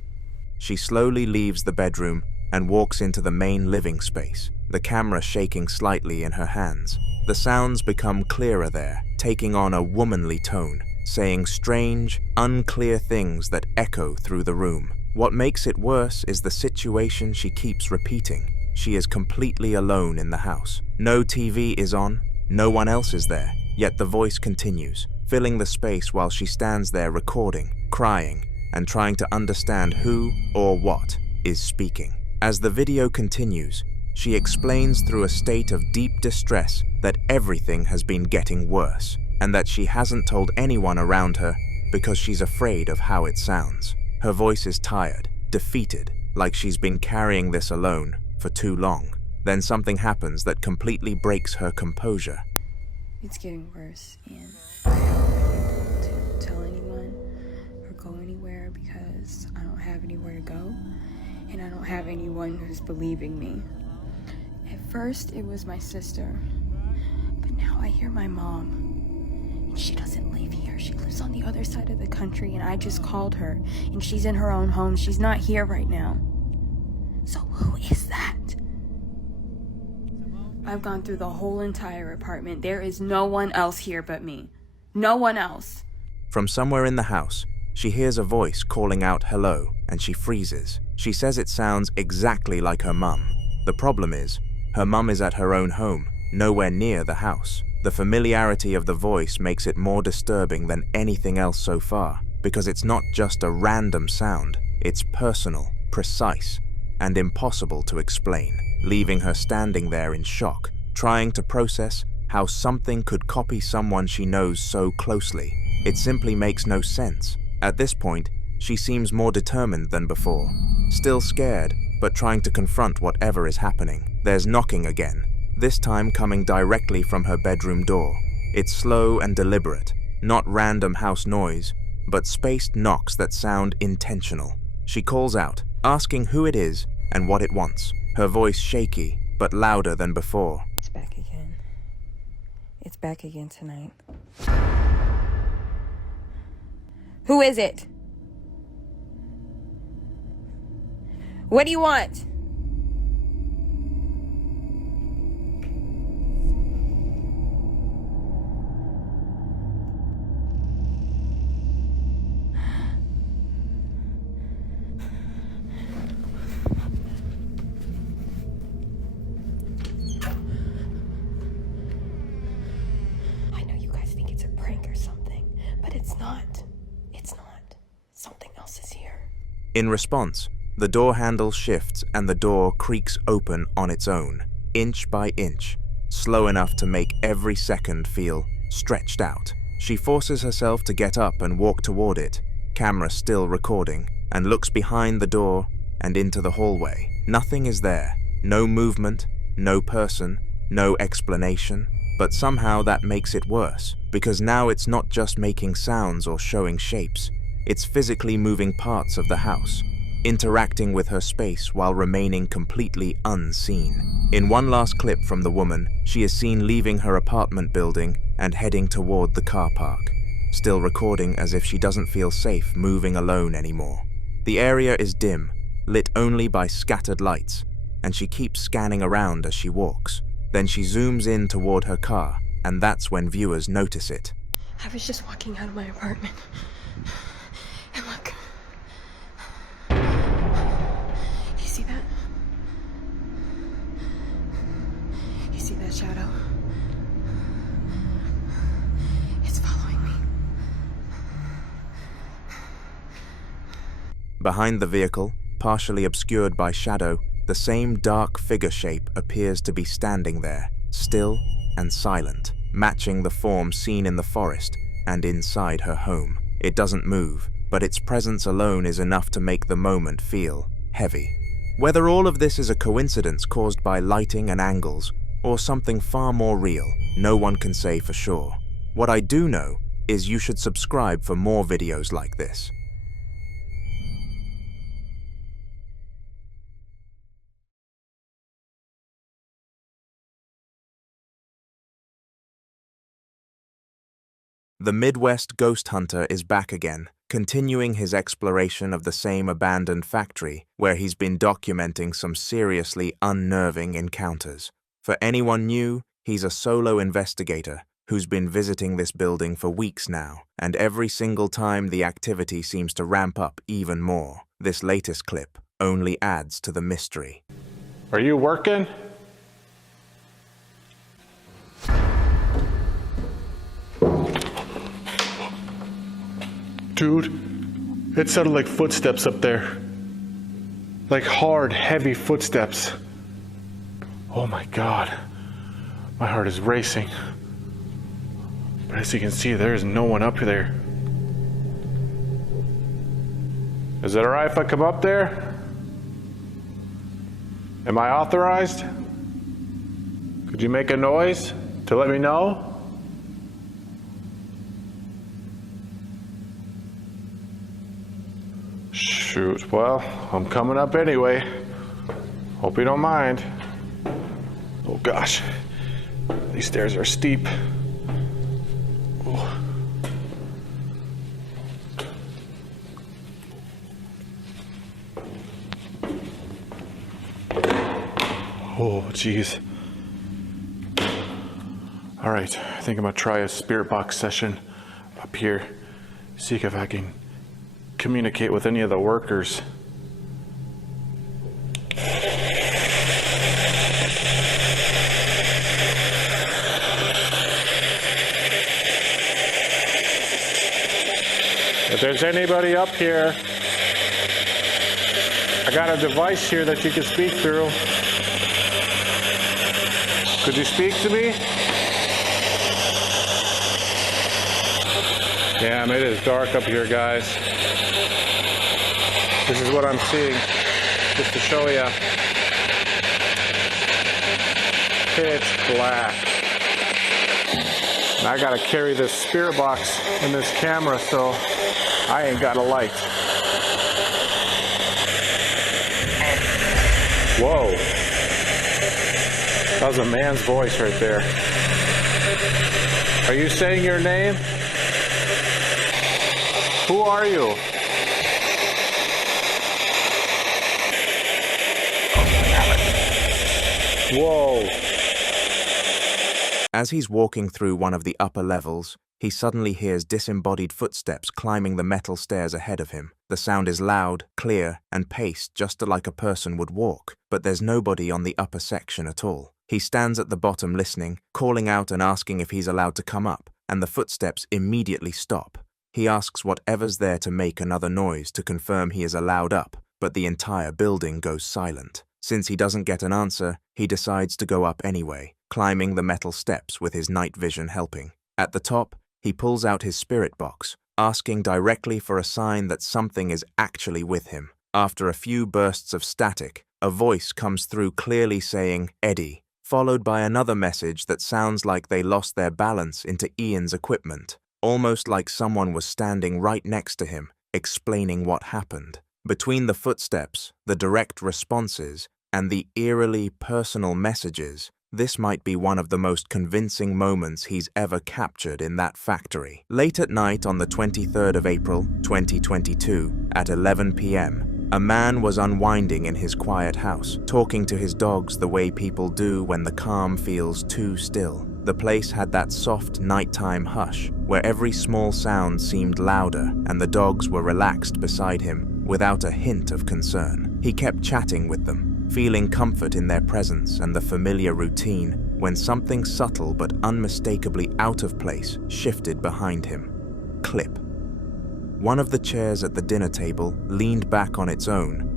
She slowly leaves the bedroom and walks into the main living space, the camera shaking slightly in her hands. The sounds become clearer there, taking on a womanly tone, saying strange, unclear things that echo through the room. What makes it worse is the situation she keeps repeating. She is completely alone in the house. No TV is on, no one else is there, yet the voice continues, filling the space while she stands there recording, crying, and trying to understand who or what is speaking. As the video continues, she explains through a state of deep distress that everything has been getting worse, and that she hasn't told anyone around her because she's afraid of how it sounds. Her voice is tired, defeated, like she's been carrying this alone for too long. Then something happens that completely breaks her composure. It's getting worse, and I don't want to tell anyone or go anywhere because I don't have anywhere to go, and I don't have anyone who's believing me. At first, it was my sister, but now I hear my mom, and she doesn't live here. She lives on the other side of the country, and I just called her, and she's in her own home. She's not here right now. So who is that? I've gone through the whole entire apartment. There is no one else here but me. No one else. From somewhere in the house, she hears a voice calling out hello, and she freezes. She says it sounds exactly like her mum. The problem is, her mum is at her own home, nowhere near the house. The familiarity of the voice makes it more disturbing than anything else so far, because it's not just a random sound, it's personal, precise, and impossible to explain, leaving her standing there in shock, trying to process how something could copy someone she knows so closely. It simply makes no sense. At this point, she seems more determined than before, still scared, but trying to confront whatever is happening. There's knocking again, this time coming directly from her bedroom door. It's slow and deliberate, not random house noise, but spaced knocks that sound intentional. She calls out, asking who it is and what it wants, her voice shaky, but louder than before. It's back again. It's back again tonight. Who is it? What do you want? I know you guys think it's a prank or something, but it's not. It's not. Something else is here. In response, the door handle shifts and the door creaks open on its own, inch by inch, slow enough to make every second feel stretched out. She forces herself to get up and walk toward it, camera still recording, and looks behind the door and into the hallway. Nothing is there. No movement, no person, no explanation. But somehow that makes it worse, because now it's not just making sounds or showing shapes. It's physically moving parts of the house, interacting with her space while remaining completely unseen. In one last clip from the woman, she is seen leaving her apartment building and heading toward the car park, still recording as if she doesn't feel safe moving alone anymore. The area is dim, lit only by scattered lights, and she keeps scanning around as she walks. Then she zooms in toward her car, and that's when viewers notice it. I was just walking out of my apartment. And look. You see that? You see that shadow? It's following me. Behind the vehicle, partially obscured by shadow, the same dark figure shape appears to be standing there, still and silent, matching the form seen in the forest and inside her home. It doesn't move, but its presence alone is enough to make the moment feel heavy. Whether all of this is a coincidence caused by lighting and angles, or something far more real, no one can say for sure. What I do know is you should subscribe for more videos like this. The Midwest ghost hunter is back again, continuing his exploration of the same abandoned factory where he's been documenting some seriously unnerving encounters. For anyone new, he's a solo investigator who's been visiting this building for weeks now, and every single time the activity seems to ramp up even more. This latest clip only adds to the mystery. Are you working? Dude, it sounded like footsteps up there. Like hard, heavy footsteps. Oh my God. My heart is racing. But as you can see, there is no one up there. Is it alright if I come up there? Am I authorized? Could you make a noise to let me know? Shoot, well, I'm coming up anyway. Hope you don't mind. Oh gosh, these stairs are steep. Oh. Oh, geez. All right, I think I'm gonna try a spirit box session up here. See if I can communicate with any of the workers. If there's anybody up here, I got a device here that you can speak through. Could you speak to me? Damn, it is dark up here, guys. This is what I'm seeing, just to show you. Pitch black. And I gotta carry this spirit box and this camera, so I ain't got a light. Whoa. That was a man's voice right there. Are you saying your name? Who are you? Whoa. As he's walking through one of the upper levels, he suddenly hears disembodied footsteps climbing the metal stairs ahead of him. The sound is loud, clear, and paced just like a person would walk, but there's nobody on the upper section at all. He stands at the bottom listening, calling out and asking if he's allowed to come up, and the footsteps immediately stop. He asks whatever's there to make another noise to confirm he is allowed up, but the entire building goes silent. Since he doesn't get an answer, he decides to go up anyway, climbing the metal steps with his night vision helping. At the top, he pulls out his spirit box, asking directly for a sign that something is actually with him. After a few bursts of static, a voice comes through clearly saying, "Eddie," followed by another message that sounds like they lost their balance into Ian's equipment, almost like someone was standing right next to him, explaining what happened. Between the footsteps, the direct responses, and the eerily personal messages, this might be one of the most convincing moments he's ever captured in that factory. Late at night on the 23rd of April, 2022, at 11 p.m., a man was unwinding in his quiet house, talking to his dogs the way people do when the calm feels too still. The place had that soft nighttime hush, where every small sound seemed louder and the dogs were relaxed beside him, without a hint of concern. He kept chatting with them, feeling comfort in their presence and the familiar routine, when something subtle but unmistakably out of place shifted behind him. Clip. One of the chairs at the dinner table leaned back on its own.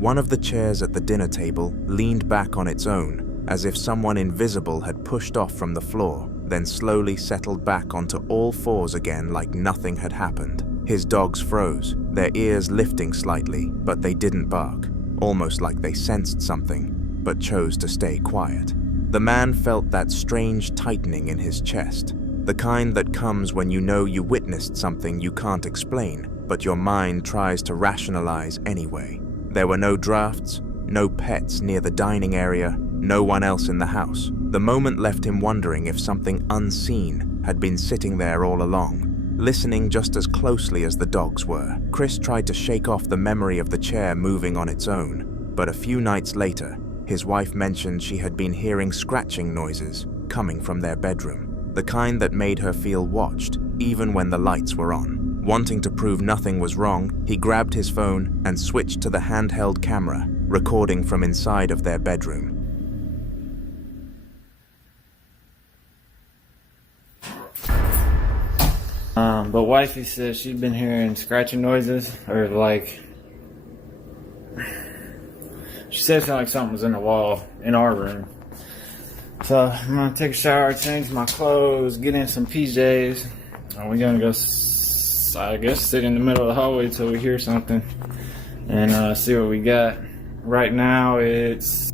One of the chairs at the dinner table leaned back on its own, as if someone invisible had pushed off from the floor, then slowly settled back onto all fours again like nothing had happened. His dogs froze, their ears lifting slightly, but they didn't bark, almost like they sensed something, but chose to stay quiet. The man felt that strange tightening in his chest, the kind that comes when you know you witnessed something you can't explain, but your mind tries to rationalize anyway. There were no drafts, no pets near the dining area, no one else in the house. The moment left him wondering if something unseen had been sitting there all along, listening just as closely as the dogs were. Chris tried to shake off the memory of the chair moving on its own, but a few nights later, his wife mentioned she had been hearing scratching noises coming from their bedroom, the kind that made her feel watched even when the lights were on. Wanting to prove nothing was wrong, he grabbed his phone and switched to the handheld camera, recording from inside of their bedroom. But wifey said she'd been hearing scratching noises, or like, she said it sounded like something was in the wall in our room. So I'm gonna take a shower, change my clothes, get in some PJs, and we're gonna go, I guess, sit in the middle of the hallway till we hear something and see what we got. Right now it's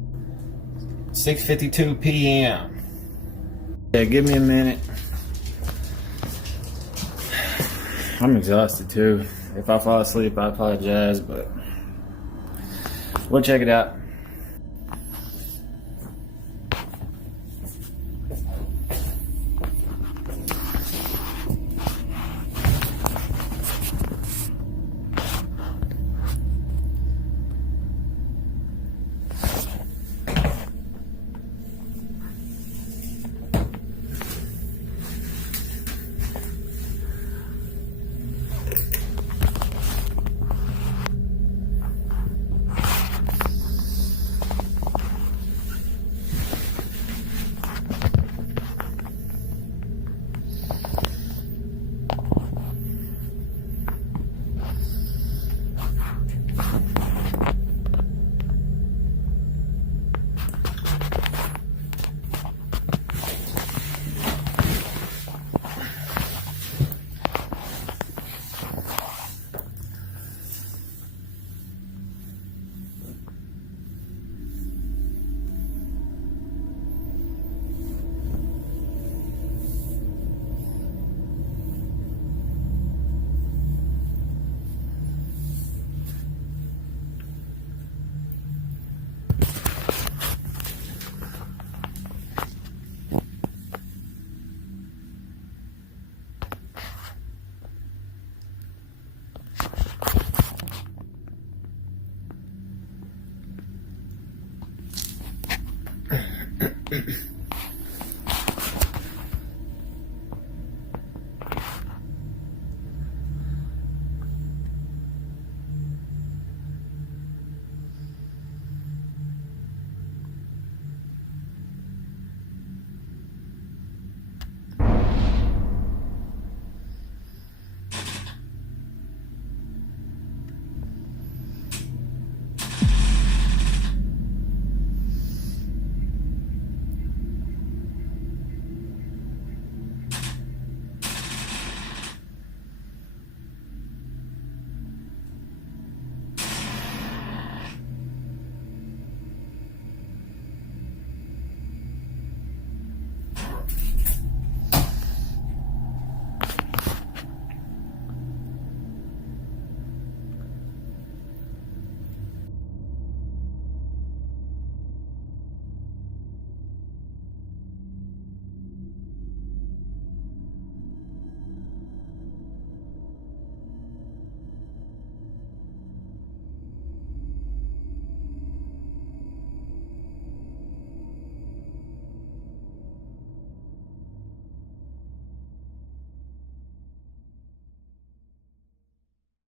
6:52 p.m. Yeah, give me a minute. I'm exhausted too. If I fall asleep, I apologize, but we'll check it out.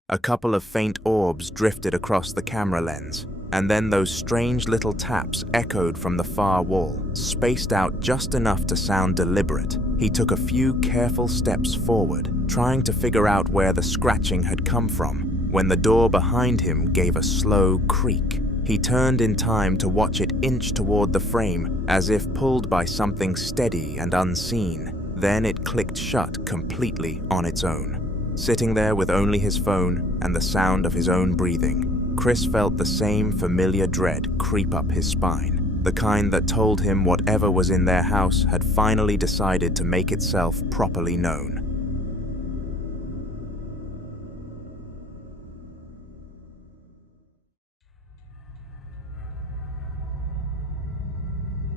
A couple of faint orbs drifted across the camera lens, and then those strange little taps echoed from the far wall, spaced out just enough to sound deliberate. He took a few careful steps forward, trying to figure out where the scratching had come from, when the door behind him gave a slow creak. He turned in time to watch it inch toward the frame, as if pulled by something steady and unseen. Then it clicked shut completely on its own. Sitting there with only his phone and the sound of his own breathing, Chris felt the same familiar dread creep up his spine, the kind that told him whatever was in their house had finally decided to make itself properly known.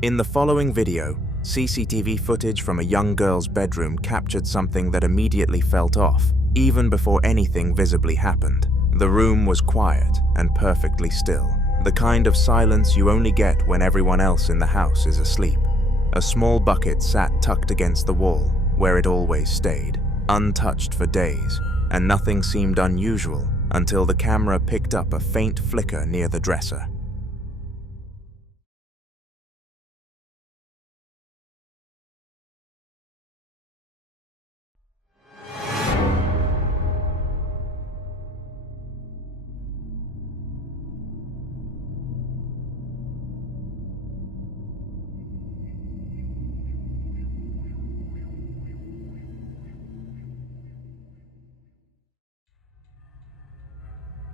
In the following video, CCTV footage from a young girl's bedroom captured something that immediately felt off, even before anything visibly happened. The room was quiet and perfectly still, the kind of silence you only get when everyone else in the house is asleep. A small bucket sat tucked against the wall, where it always stayed, untouched for days, and nothing seemed unusual until the camera picked up a faint flicker near the dresser.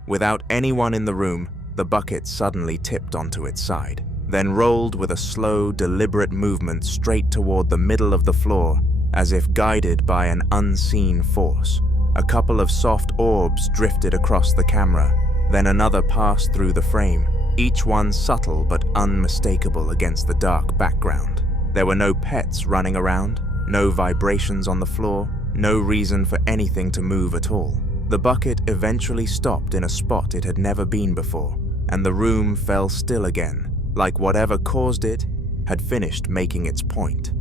Without anyone in the room, the bucket suddenly tipped onto its side, then rolled with a slow, deliberate movement straight toward the middle of the floor, as if guided by an unseen force. A couple of soft orbs drifted across the camera, then another passed through the frame, each one subtle but unmistakable against the dark background. There were no pets running around, no vibrations on the floor, no reason for anything to move at all. The bucket eventually stopped in a spot it had never been before, and the room fell still again, like whatever caused it had finished making its point.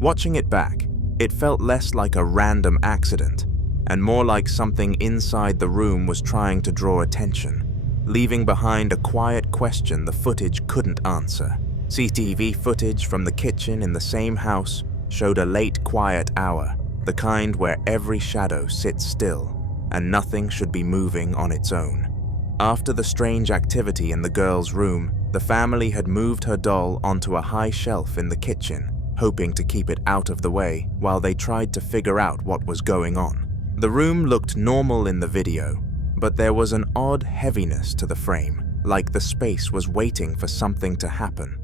Watching it back, it felt less like a random accident, and more like something inside the room was trying to draw attention, leaving behind a quiet question the footage couldn't answer. CCTV footage from the kitchen in the same house showed a late quiet hour, the kind where every shadow sits still, and nothing should be moving on its own. After the strange activity in the girl's room, the family had moved her doll onto a high shelf in the kitchen, hoping to keep it out of the way while they tried to figure out what was going on. The room looked normal in the video, but there was an odd heaviness to the frame, like the space was waiting for something to happen.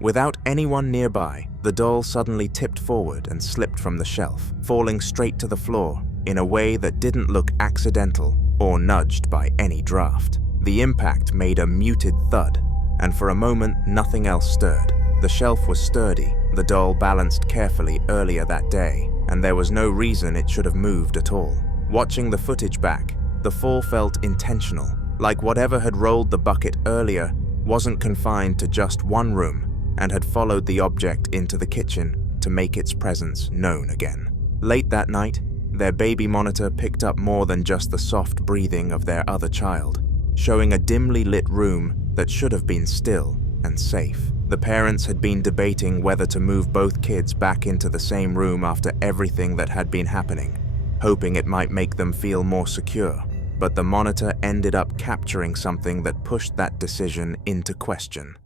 Without anyone nearby, the doll suddenly tipped forward and slipped from the shelf, falling straight to the floor in a way that didn't look accidental or nudged by any draft. The impact made a muted thud, and for a moment nothing else stirred. The shelf was sturdy, the doll balanced carefully earlier that day, and there was no reason it should have moved at all. Watching the footage back, the fall felt intentional, like whatever had rolled the bucket earlier wasn't confined to just one room and had followed the object into the kitchen to make its presence known again. Late that night, their baby monitor picked up more than just the soft breathing of their other child, showing a dimly lit room that should have been still and safe. The parents had been debating whether to move both kids back into the same room after everything that had been happening, hoping it might make them feel more secure, but the monitor ended up capturing something that pushed that decision into question.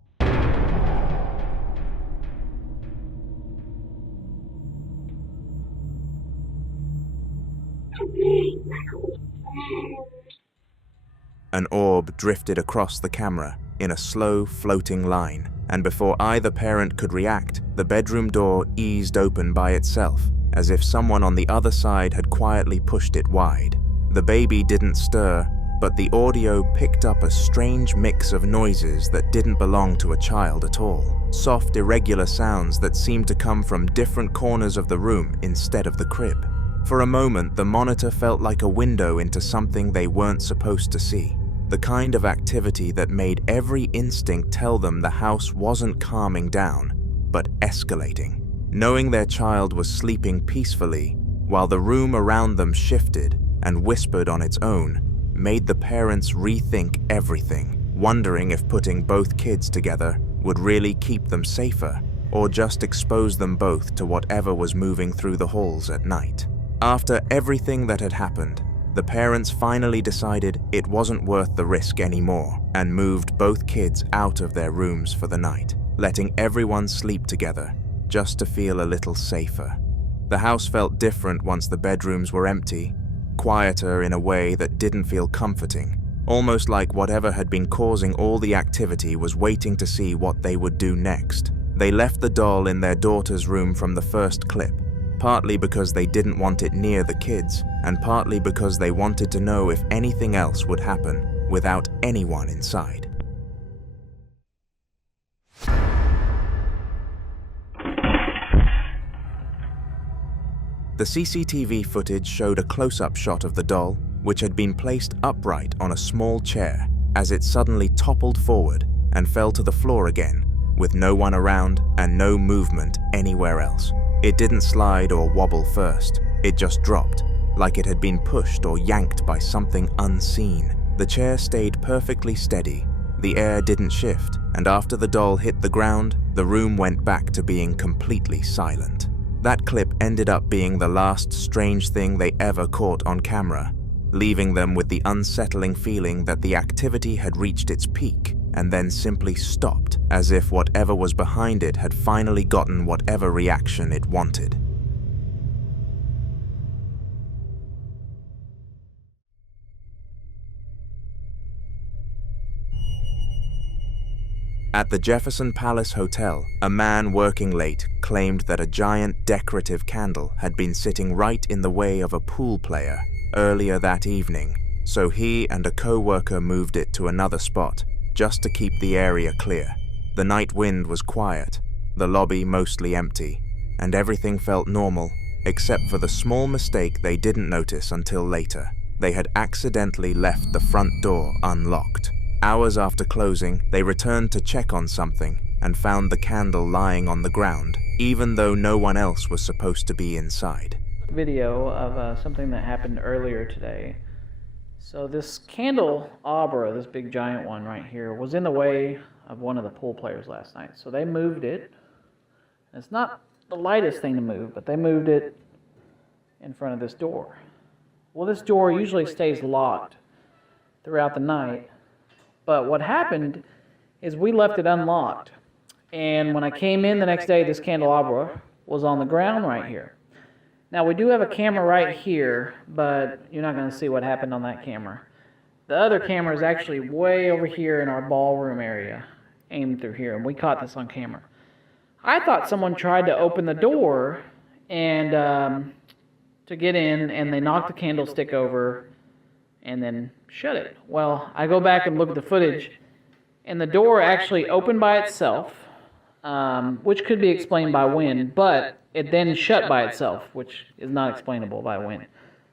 An orb drifted across the camera in a slow, floating line, and before either parent could react, the bedroom door eased open by itself, as if someone on the other side had quietly pushed it wide. The baby didn't stir, but the audio picked up a strange mix of noises that didn't belong to a child at all. Soft, irregular sounds that seemed to come from different corners of the room instead of the crib. For a moment, the monitor felt like a window into something they weren't supposed to see. The kind of activity that made every instinct tell them the house wasn't calming down, but escalating. Knowing their child was sleeping peacefully, while the room around them shifted and whispered on its own, made the parents rethink everything, wondering if putting both kids together would really keep them safer, or just expose them both to whatever was moving through the halls at night. After everything that had happened, the parents finally decided it wasn't worth the risk anymore and moved both kids out of their rooms for the night, letting everyone sleep together just to feel a little safer. The house felt different once the bedrooms were empty, quieter in a way that didn't feel comforting, almost like whatever had been causing all the activity was waiting to see what they would do next. They left the doll in their daughter's room from the first clip, partly because they didn't want it near the kids, and partly because they wanted to know if anything else would happen without anyone inside. The CCTV footage showed a close-up shot of the doll, which had been placed upright on a small chair, as it suddenly toppled forward and fell to the floor again, with no one around and no movement anywhere else. It didn't slide or wobble first, it just dropped, like it had been pushed or yanked by something unseen. The chair stayed perfectly steady, the air didn't shift, and after the doll hit the ground, the room went back to being completely silent. That clip ended up being the last strange thing they ever caught on camera, leaving them with the unsettling feeling that the activity had reached its peak and then simply stopped, as if whatever was behind it had finally gotten whatever reaction it wanted. At the Jefferson Palace Hotel, a man working late claimed that a giant decorative candle had been sitting right in the way of a pool player earlier that evening, so he and a co-worker moved it to another spot just to keep the area clear. The night wind was quiet, the lobby mostly empty, and everything felt normal except for the small mistake they didn't notice until later. They had accidentally left the front door unlocked. Hours after closing, they returned to check on something and found the candle lying on the ground, even though no one else was supposed to be inside. Video of something that happened earlier today. So this candelabra, this big giant one right here, was in the way of one of the pool players last night. So they moved it. It's not the lightest thing to move, but they moved it in front of this door. Well, this door usually stays locked throughout the night, but what happened is we left it unlocked. And when I came in the next day, this candelabra was on the ground right here. Now, we do have a camera right here, but you're not going to see what happened on that camera. The other camera is actually way over here in our ballroom area, aimed through here, and we caught this on camera. I thought someone tried to open the door and to get in, and they knocked the candlestick over and then shut it. Well, I go back and look at the footage, and the door actually opened by itself, which could be explained by wind, but it then shut by itself, which is not explainable by wind.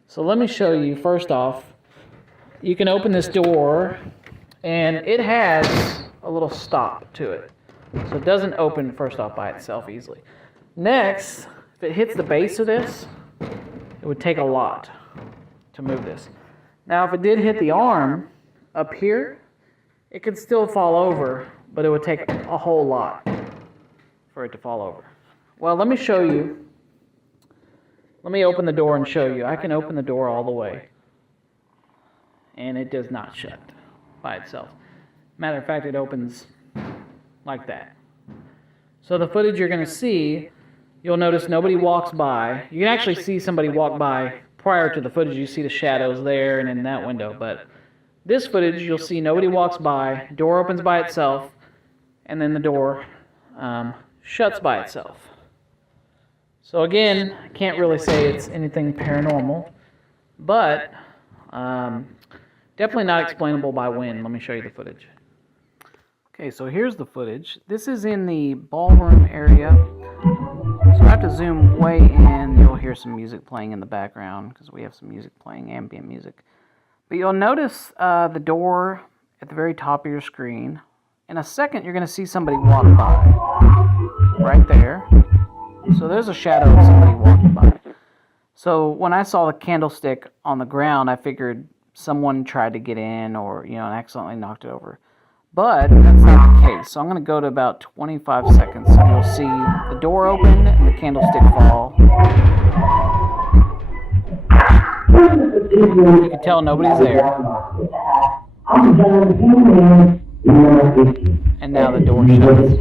So let me show you, first off, you can open this door, and it has a little stop to it. So it doesn't open, first off, by itself easily. Next, if it hits the base of this, it would take a lot to move this. Now, if it did hit the arm up here, it could still fall over, but it would take a whole lot for it to fall over. Well, let me show you. Let me open the door and show you. I can open the door all the way, and it does not shut by itself. Matter of fact, it opens like that. So the footage you're going to see, you'll notice nobody walks by. You can actually see somebody walk by prior to the footage. You see the shadows there and in that window, but this footage, you'll see nobody walks by, door opens by itself, and then the door shuts by itself. So again, I can't really say it's anything paranormal, but definitely not explainable by wind. Let me show you the footage. Okay, so here's the footage. This is in the ballroom area. So I have to zoom way in. You'll hear some music playing in the background because we have some music playing, ambient music. But you'll notice the door at the very top of your screen. In a second, you're going to see somebody walk by. Right there. So there's a shadow of somebody walking by. So when I saw the candlestick on the ground, I figured someone tried to get in or, and accidentally knocked it over. But that's not the case. So I'm going to go to about 25 seconds. And you'll see the door open and the candlestick fall. You can tell nobody's there. And now the door shuts.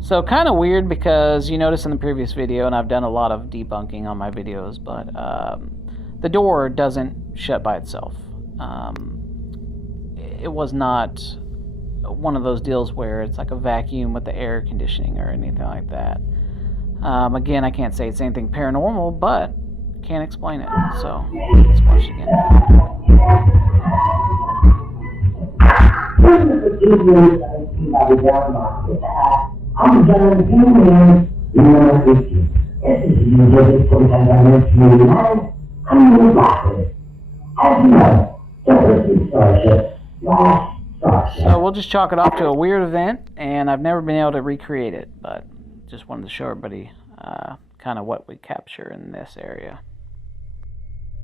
So kind of weird because you notice in the previous video, and I've done a lot of debunking on my videos, but the door doesn't shut by itself. It was not one of those deals where it's like a vacuum with the air conditioning or anything like that. Again, I can't say it's anything paranormal, but can't explain it. So let's watch it again. So we'll just chalk it off to a weird event, and I've never been able to recreate it, but just wanted to show everybody kind of what we capture in this area.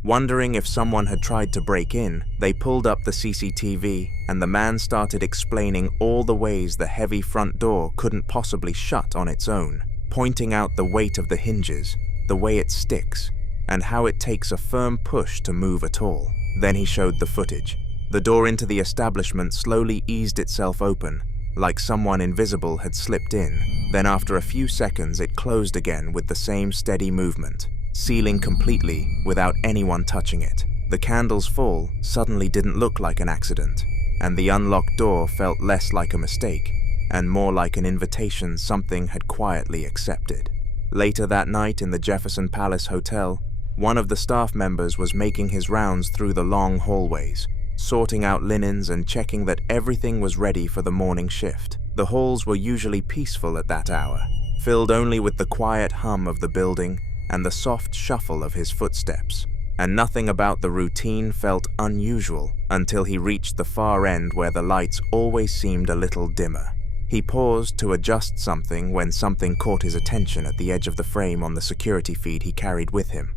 Wondering if someone had tried to break in, they pulled up the CCTV, and the man started explaining all the ways the heavy front door couldn't possibly shut on its own, pointing out the weight of the hinges, the way it sticks, and how it takes a firm push to move at all. Then he showed the footage. The door into the establishment slowly eased itself open, like someone invisible had slipped in. Then after a few seconds, it closed again with the same steady movement, sealing completely without anyone touching it. the candle's fall suddenly didn't look like an accident, and the unlocked door felt less like a mistake and more like an invitation something had quietly accepted. Later that night in the Jefferson Palace Hotel, one of the staff members was making his rounds through the long hallways, sorting out linens and checking that everything was ready for the morning shift. The halls were usually peaceful at that hour, filled only with the quiet hum of the building and the soft shuffle of his footsteps, and nothing about the routine felt unusual until he reached the far end where the lights always seemed a little dimmer. He paused to adjust something when something caught his attention at the edge of the frame on the security feed he carried with him.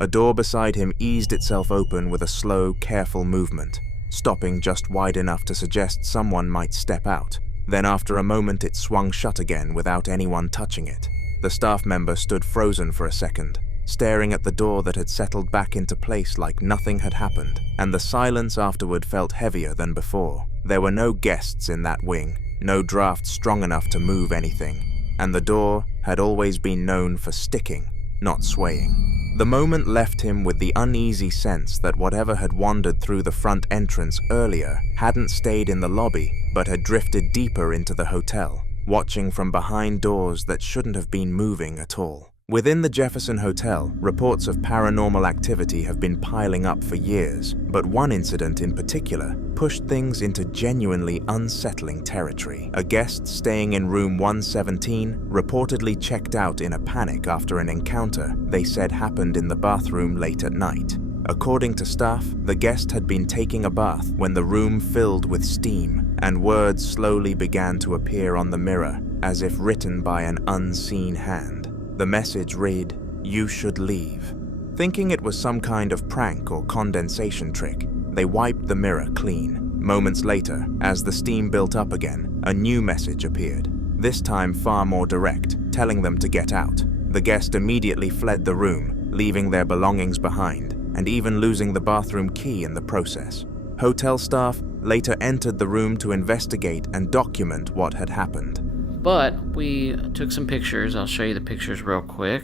A door beside him eased itself open with a slow, careful movement, stopping just wide enough to suggest someone might step out. Then after a moment it swung shut again without anyone touching it. The staff member stood frozen for a second, staring at the door that had settled back into place like nothing had happened, and the silence afterward felt heavier than before. There were no guests in that wing, no draft strong enough to move anything, and the door had always been known for sticking, not swaying. The moment left him with the uneasy sense that whatever had wandered through the front entrance earlier hadn't stayed in the lobby, but had drifted deeper into the hotel, watching from behind doors that shouldn't have been moving at all. Within the Jefferson Hotel, reports of paranormal activity have been piling up for years, but one incident in particular pushed things into genuinely unsettling territory. A guest staying in room 117 reportedly checked out in a panic after an encounter they said happened in the bathroom late at night. According to staff, the guest had been taking a bath when the room filled with steam, and words slowly began to appear on the mirror, as if written by an unseen hand. The message read, "You should leave." Thinking it was some kind of prank or condensation trick, they wiped the mirror clean. Moments later, as the steam built up again, a new message appeared, this time far more direct, telling them to get out. The guest immediately fled the room, leaving their belongings behind, and even losing the bathroom key in the process. Hotel staff later entered the room to investigate and document what had happened. But we took some pictures. I'll show you the pictures real quick.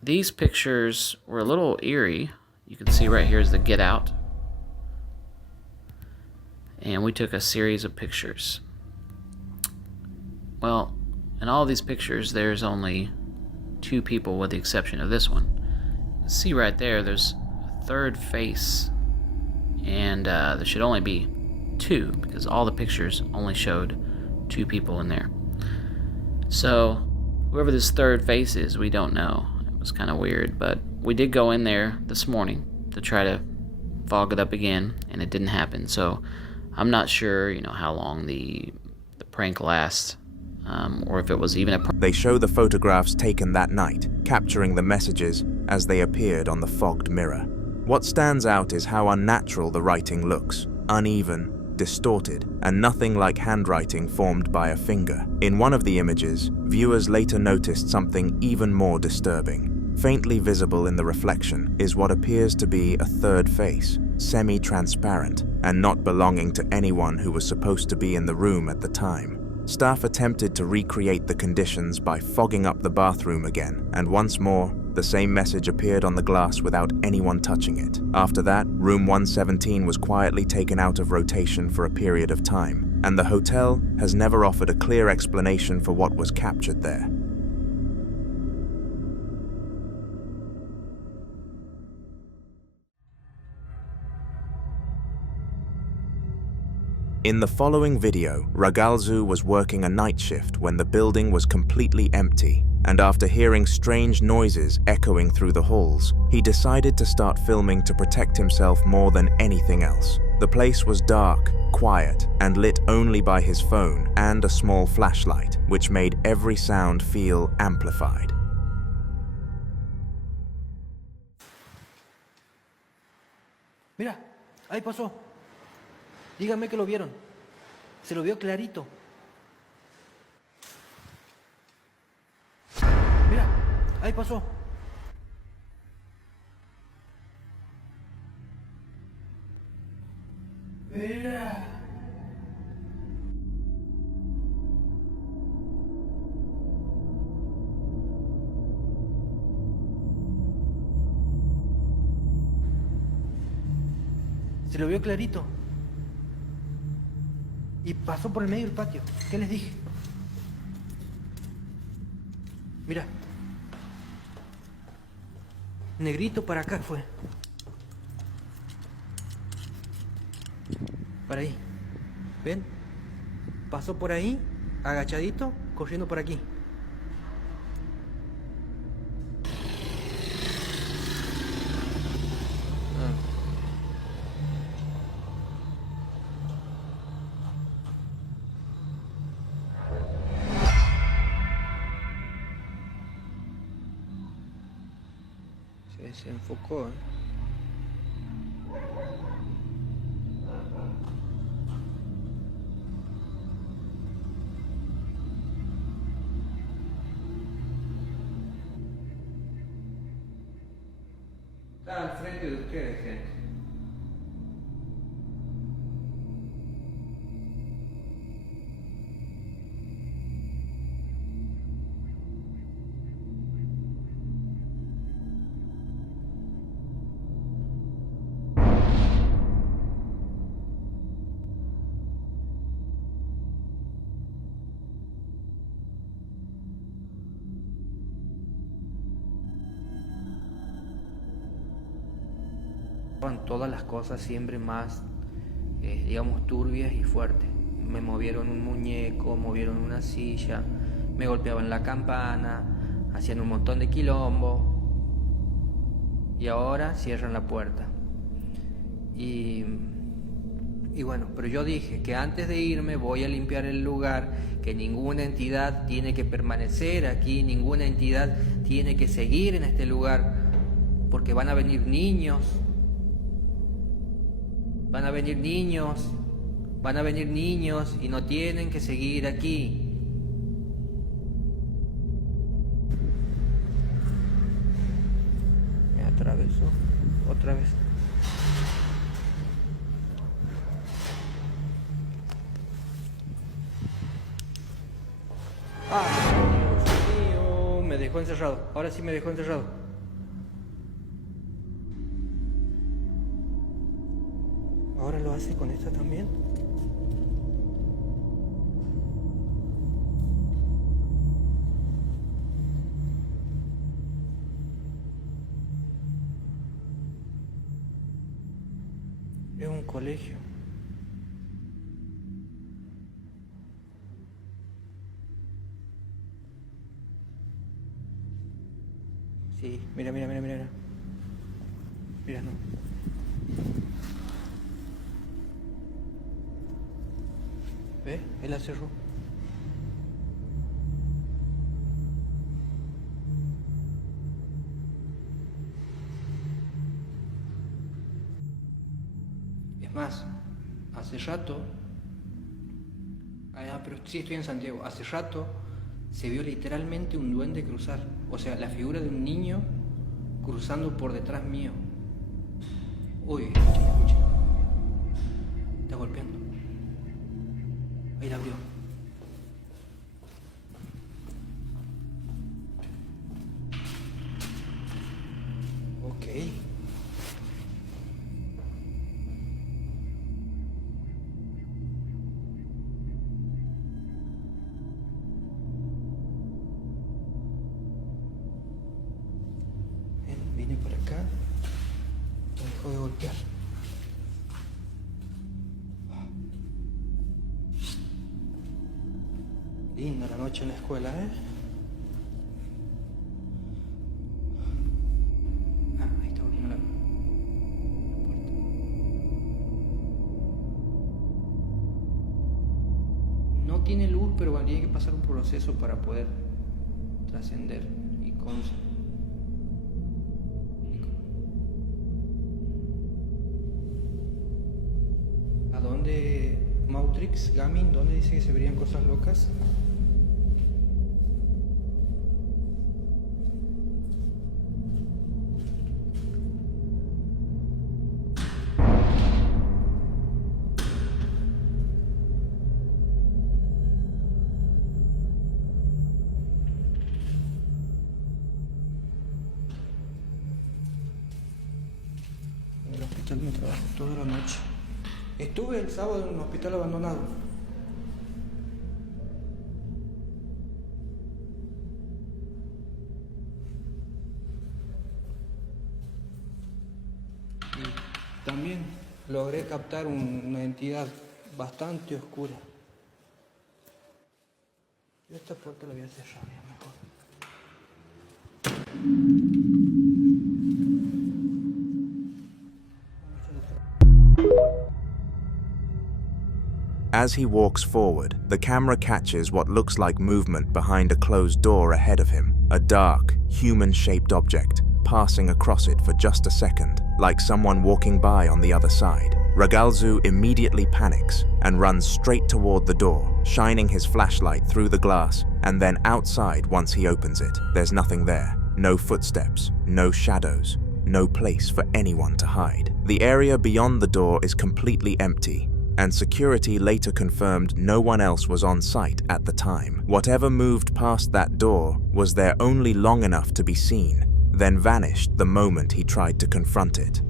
These pictures were a little eerie. You can see right here is the get out. And we took a series of pictures. Well, in all these pictures, there's only 2 people with the exception of this one. You can see right there, there's a third face. And there should only be 2 because all the pictures only showed 2 people in there. So whoever this third face is, we don't know. It was kind of weird, but we did go in there this morning to try to fog it up again, and it didn't happen. So I'm not sure, how long the prank lasts, or if it was even a prank. They show the photographs taken that night, capturing the messages as they appeared on the fogged mirror. What stands out is how unnatural the writing looks, uneven, distorted, and nothing like handwriting formed by a finger. In one of the images, viewers later noticed something even more disturbing. Faintly visible in the reflection is what appears to be a third face, semi-transparent, and not belonging to anyone who was supposed to be in the room at the time. Staff attempted to recreate the conditions by fogging up the bathroom again, and once more, the same message appeared on the glass without anyone touching it. After that, room 117 was quietly taken out of rotation for a period of time, and the hotel has never offered a clear explanation for what was captured there. In the following video, Ragalzu was working a night shift when the building was completely empty, and after hearing strange noises echoing through the halls, he decided to start filming to protect himself more than anything else. The place was dark, quiet, and lit only by his phone and a small flashlight, which made every sound feel amplified. Mira, ahí pasó. Díganme que lo vieron. Se lo vio clarito. ahí pasó. Mira. Se lo vio clarito. Y pasó por el medio del patio. ¿Qué les dije? Mira. Negrito para acá fue. Para ahí. ¿Ven? Pasó por ahí, agachadito, corriendo por aquí. Se desenfocó, ¿eh? Está al frente de ustedes, gente. Todas las cosas siempre más, digamos, turbias y fuertes. Me movieron un muñeco, movieron una silla, me golpeaban la campana, hacían un montón de quilombo y ahora cierran la puerta. Y bueno, pero yo dije que antes de irme voy a limpiar el lugar, que ninguna entidad tiene que permanecer aquí, ninguna entidad tiene que seguir en este lugar, porque van a venir niños. Van a venir niños y no tienen que seguir aquí. Me atravesó otra vez. Dios mío, me dejó encerrado. Ahora sí me dejó encerrado. ¿Ahora lo hace con esta también? Es un colegio. Sí, mira. Mira, no. ¿Ve? Él la cerró. Es más, hace rato, pero sí estoy en Santiago, hace rato se vio literalmente un duende cruzar, o sea, la figura de un niño cruzando por detrás mío. Uy, escucha. Está golpeando. Ahí la abrió. Ok. Vine por acá. Me dejó de golpear. Linda la noche en la escuela, ¿eh? Ahí está volviendo la puerta. No tiene luz, pero habría que pasar un proceso para poder trascender y ¿A dónde Mautrix, Gamin, dónde dice que se verían cosas locas? toda la noche. Estuve el sábado en un hospital abandonado. Y también logré captar una entidad bastante oscura. Esta puerta la voy a cerrar ya mejor. As he walks forward, the camera catches what looks like movement behind a closed door ahead of him, a dark, human-shaped object, passing across it for just a second, like someone walking by on the other side. Ragalzu immediately panics and runs straight toward the door, shining his flashlight through the glass and then outside once he opens it. There's nothing there. No footsteps, no shadows, no place for anyone to hide. The area beyond the door is completely empty, and security later confirmed no one else was on site at the time. Whatever moved past that door was there only long enough to be seen, then vanished the moment he tried to confront it.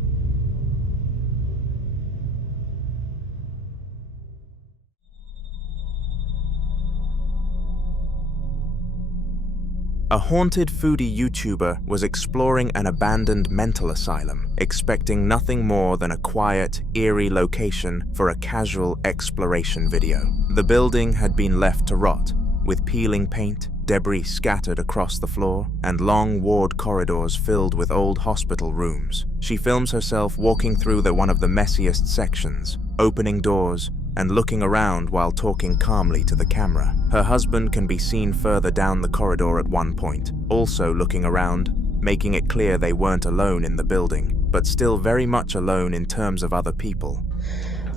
A haunted foodie YouTuber was exploring an abandoned mental asylum, expecting nothing more than a quiet, eerie location for a casual exploration video. The building had been left to rot, with peeling paint, debris scattered across the floor, and long ward corridors filled with old hospital rooms. She films herself walking through one of the messiest sections, opening doors, and looking around while talking calmly to the camera. Her husband can be seen further down the corridor at one point, also looking around, making it clear they weren't alone in the building, but still very much alone in terms of other people.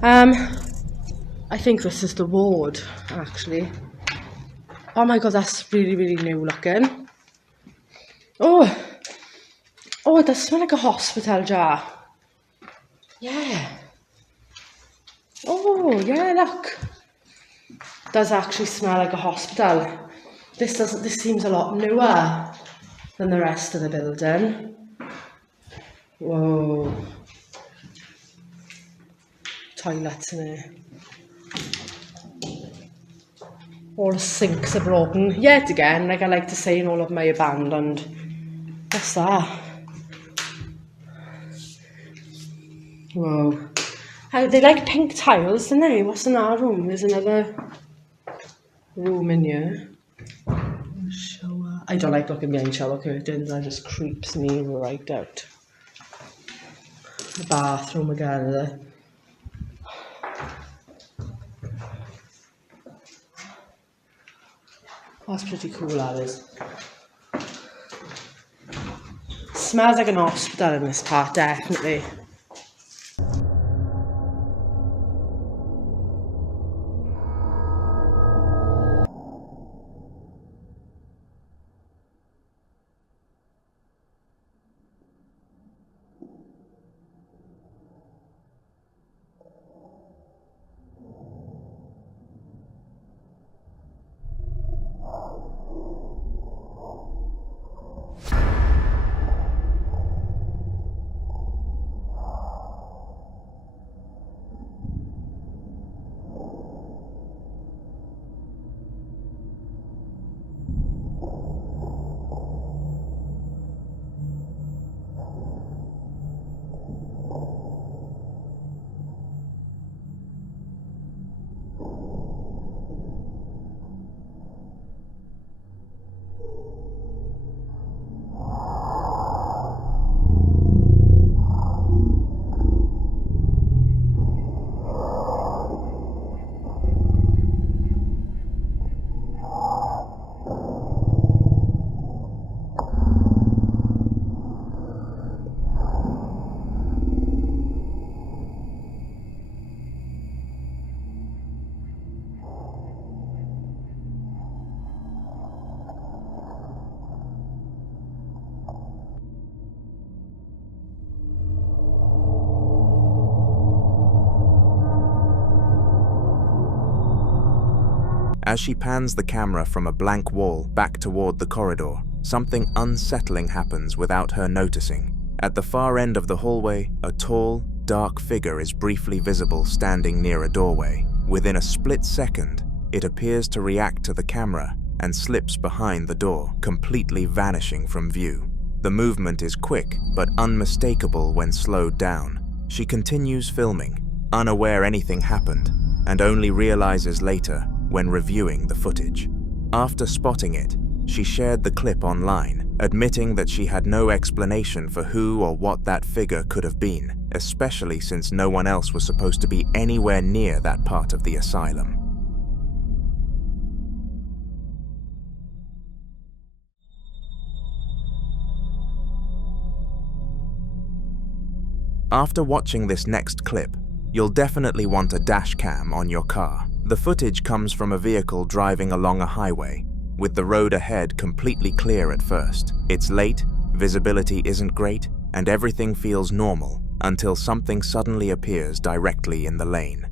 I think this is the ward, actually. Oh my god, that's really, really new looking. Oh, it does smell like a hospital jar. Yeah. Oh, yeah, look. Does actually smell like a hospital. This seems a lot newer than the rest of the building. Whoa. Toilets in here. All the sinks are broken. Yet again, like I like to say in all of my abandoned. What's that? Whoa. They like pink tiles, don't they? What's in our room? There's another room in here. Shower. I don't like looking behind shower curtains. That just creeps me right out. The bathroom again there. That's pretty cool, that is. Smells like an hospital in this part, definitely. As she pans the camera from a blank wall back toward the corridor, something unsettling happens without her noticing. At the far end of the hallway, a tall, dark figure is briefly visible standing near a doorway. Within a split second, it appears to react to the camera and slips behind the door, completely vanishing from view. The movement is quick but unmistakable when slowed down. She continues filming, unaware anything happened, and only realizes later when reviewing the footage. After spotting it, she shared the clip online, admitting that she had no explanation for who or what that figure could have been, especially since no one else was supposed to be anywhere near that part of the asylum. After watching this next clip, you'll definitely want a dash cam on your car. The footage comes from a vehicle driving along a highway, with the road ahead completely clear at first. It's late, visibility isn't great, and everything feels normal until something suddenly appears directly in the lane.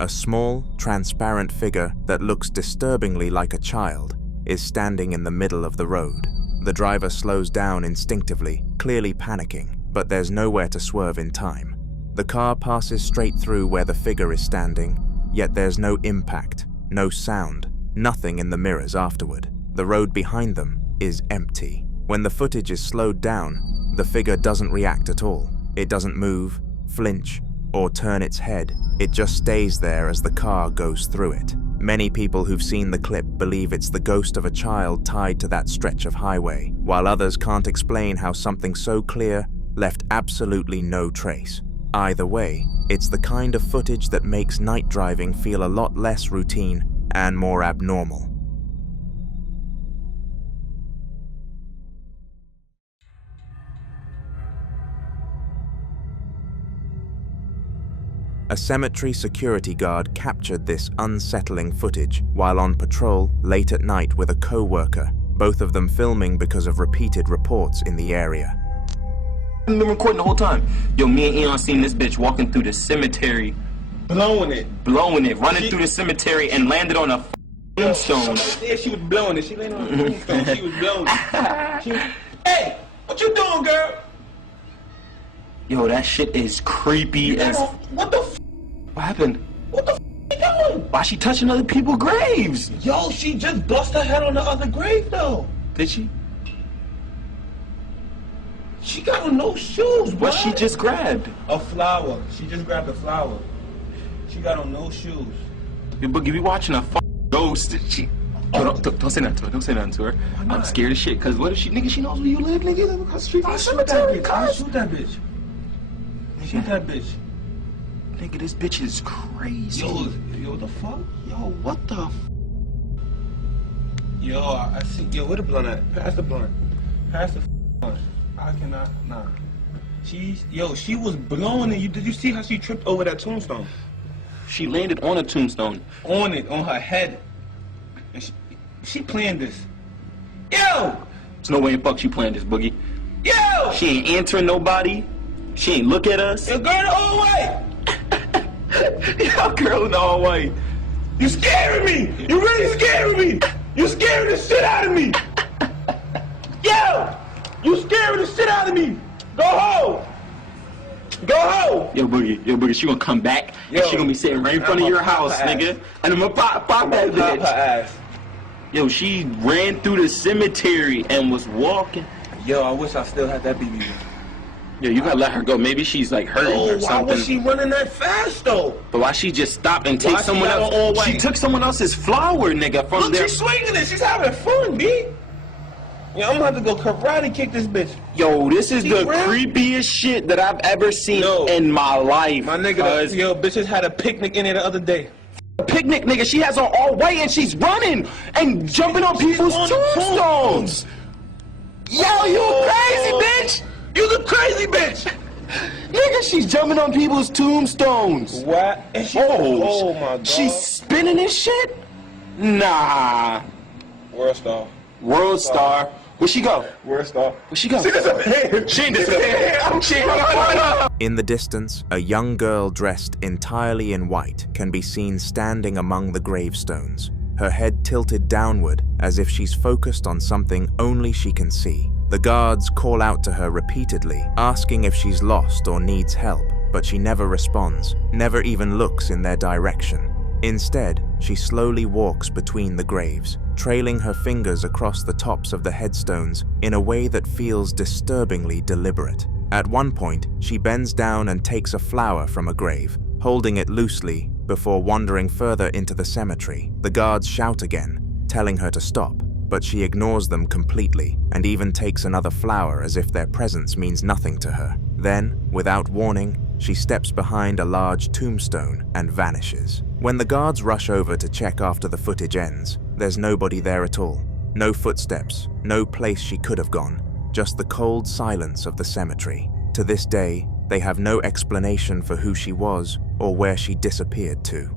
A small, transparent figure that looks disturbingly like a child is standing in the middle of the road. The driver slows down instinctively, clearly panicking, but there's nowhere to swerve in time. The car passes straight through where the figure is standing, yet there's no impact, no sound, nothing in the mirrors afterward. The road behind them is empty. When the footage is slowed down, the figure doesn't react at all. It doesn't move, flinch, or turn its head. It just stays there as the car goes through it. Many people who've seen the clip believe it's the ghost of a child tied to that stretch of highway, while others can't explain how something so clear left absolutely no trace. Either way, it's the kind of footage that makes night driving feel a lot less routine and more abnormal. A cemetery security guard captured this unsettling footage while on patrol late at night with a co-worker, both of them filming because of repeated reports in the area. I've been recording the whole time. Yo, me and Eon seen this bitch walking through the cemetery. Blowing it, running through the cemetery and landed on a tombstone. Yeah, she was blowing it. She landed on the tombstone. She was blowing it. Hey, what you doing, girl? Yo, that shit is creepy as... What the f***? What happened? What the f*** you doing? Why she touching other people's graves? Yo, she just bust her head on the other grave, though. Did she? She got on no shoes, bro. What she just grabbed? A flower. She just grabbed a flower. She got on no shoes. Yo, Boogie, we watching a ghost. She... Oh, don't say nothing to her. Don't say nothing to her. I'm scared as shit, because what if she, nigga, she knows where you live, nigga? Live across the street from the cemetery. I'll shoot that bitch. Shoot that bitch. Nigga, this bitch is crazy. Yo, what the fuck? Yo, what the f? Yo, I see. Yo, where the blunt at? Pass the blunt. Pass the blunt. I cannot. Nah. She was blowing it. Did you see how she tripped over that tombstone? She landed on a tombstone. On it, on her head. And she planned this. Yo! There's no way in fuck she planned this, Boogie. Yo! She ain't answering nobody. She ain't look at us. Yo, girl the whole way! Yo, girl in the whole way. You scaring me! You really scaring me! You scaring the shit out of me! Yo! You scaring the shit out of me! Go home! Go home! Yo, Boogie, she gonna come back and she gonna be sitting right in front of your house, nigga. And I'm gonna pop that bitch. Her ass. Yo, she ran through the cemetery and was walking. Yo, I wish I still had that BB. Yo, you gotta let her go. Maybe she's like hurting or something. Why was she running that fast though? But why she just stopped and take someone else? She took someone else's flower, nigga, from there. Look, she's swinging it. She's having fun, B. Yeah, I'm about to go karate kick this bitch. Yo, this is the creepiest shit that I've ever seen in my life. My nigga, yo, bitches had a picnic in there the other day. A picnic, nigga. She has on all white and she's running and jumping on people's tombstones. Yo, you crazy bitch! You the crazy bitch! Nigga, she's jumping on people's tombstones. What? Oh my God. She's spinning this shit? Nah. World Star. World Star. Where'd she go? World Star. Where'd she go? She disappeared. She disappeared. In the distance, a young girl dressed entirely in white can be seen standing among the gravestones. her head tilted downward as if she's focused on something only she can see. The guards call out to her repeatedly, asking if she's lost or needs help, but she never responds, never even looks in their direction. Instead, she slowly walks between the graves, trailing her fingers across the tops of the headstones in a way that feels disturbingly deliberate. At one point, she bends down and takes a flower from a grave, holding it loosely before wandering further into the cemetery. The guards shout again, telling her to stop, but she ignores them completely and even takes another flower as if their presence means nothing to her. Then, without warning, she steps behind a large tombstone and vanishes. When the guards rush over to check after the footage ends, there's nobody there at all. No footsteps, no place she could have gone, just the cold silence of the cemetery. To this day, they have no explanation for who she was or where she disappeared to.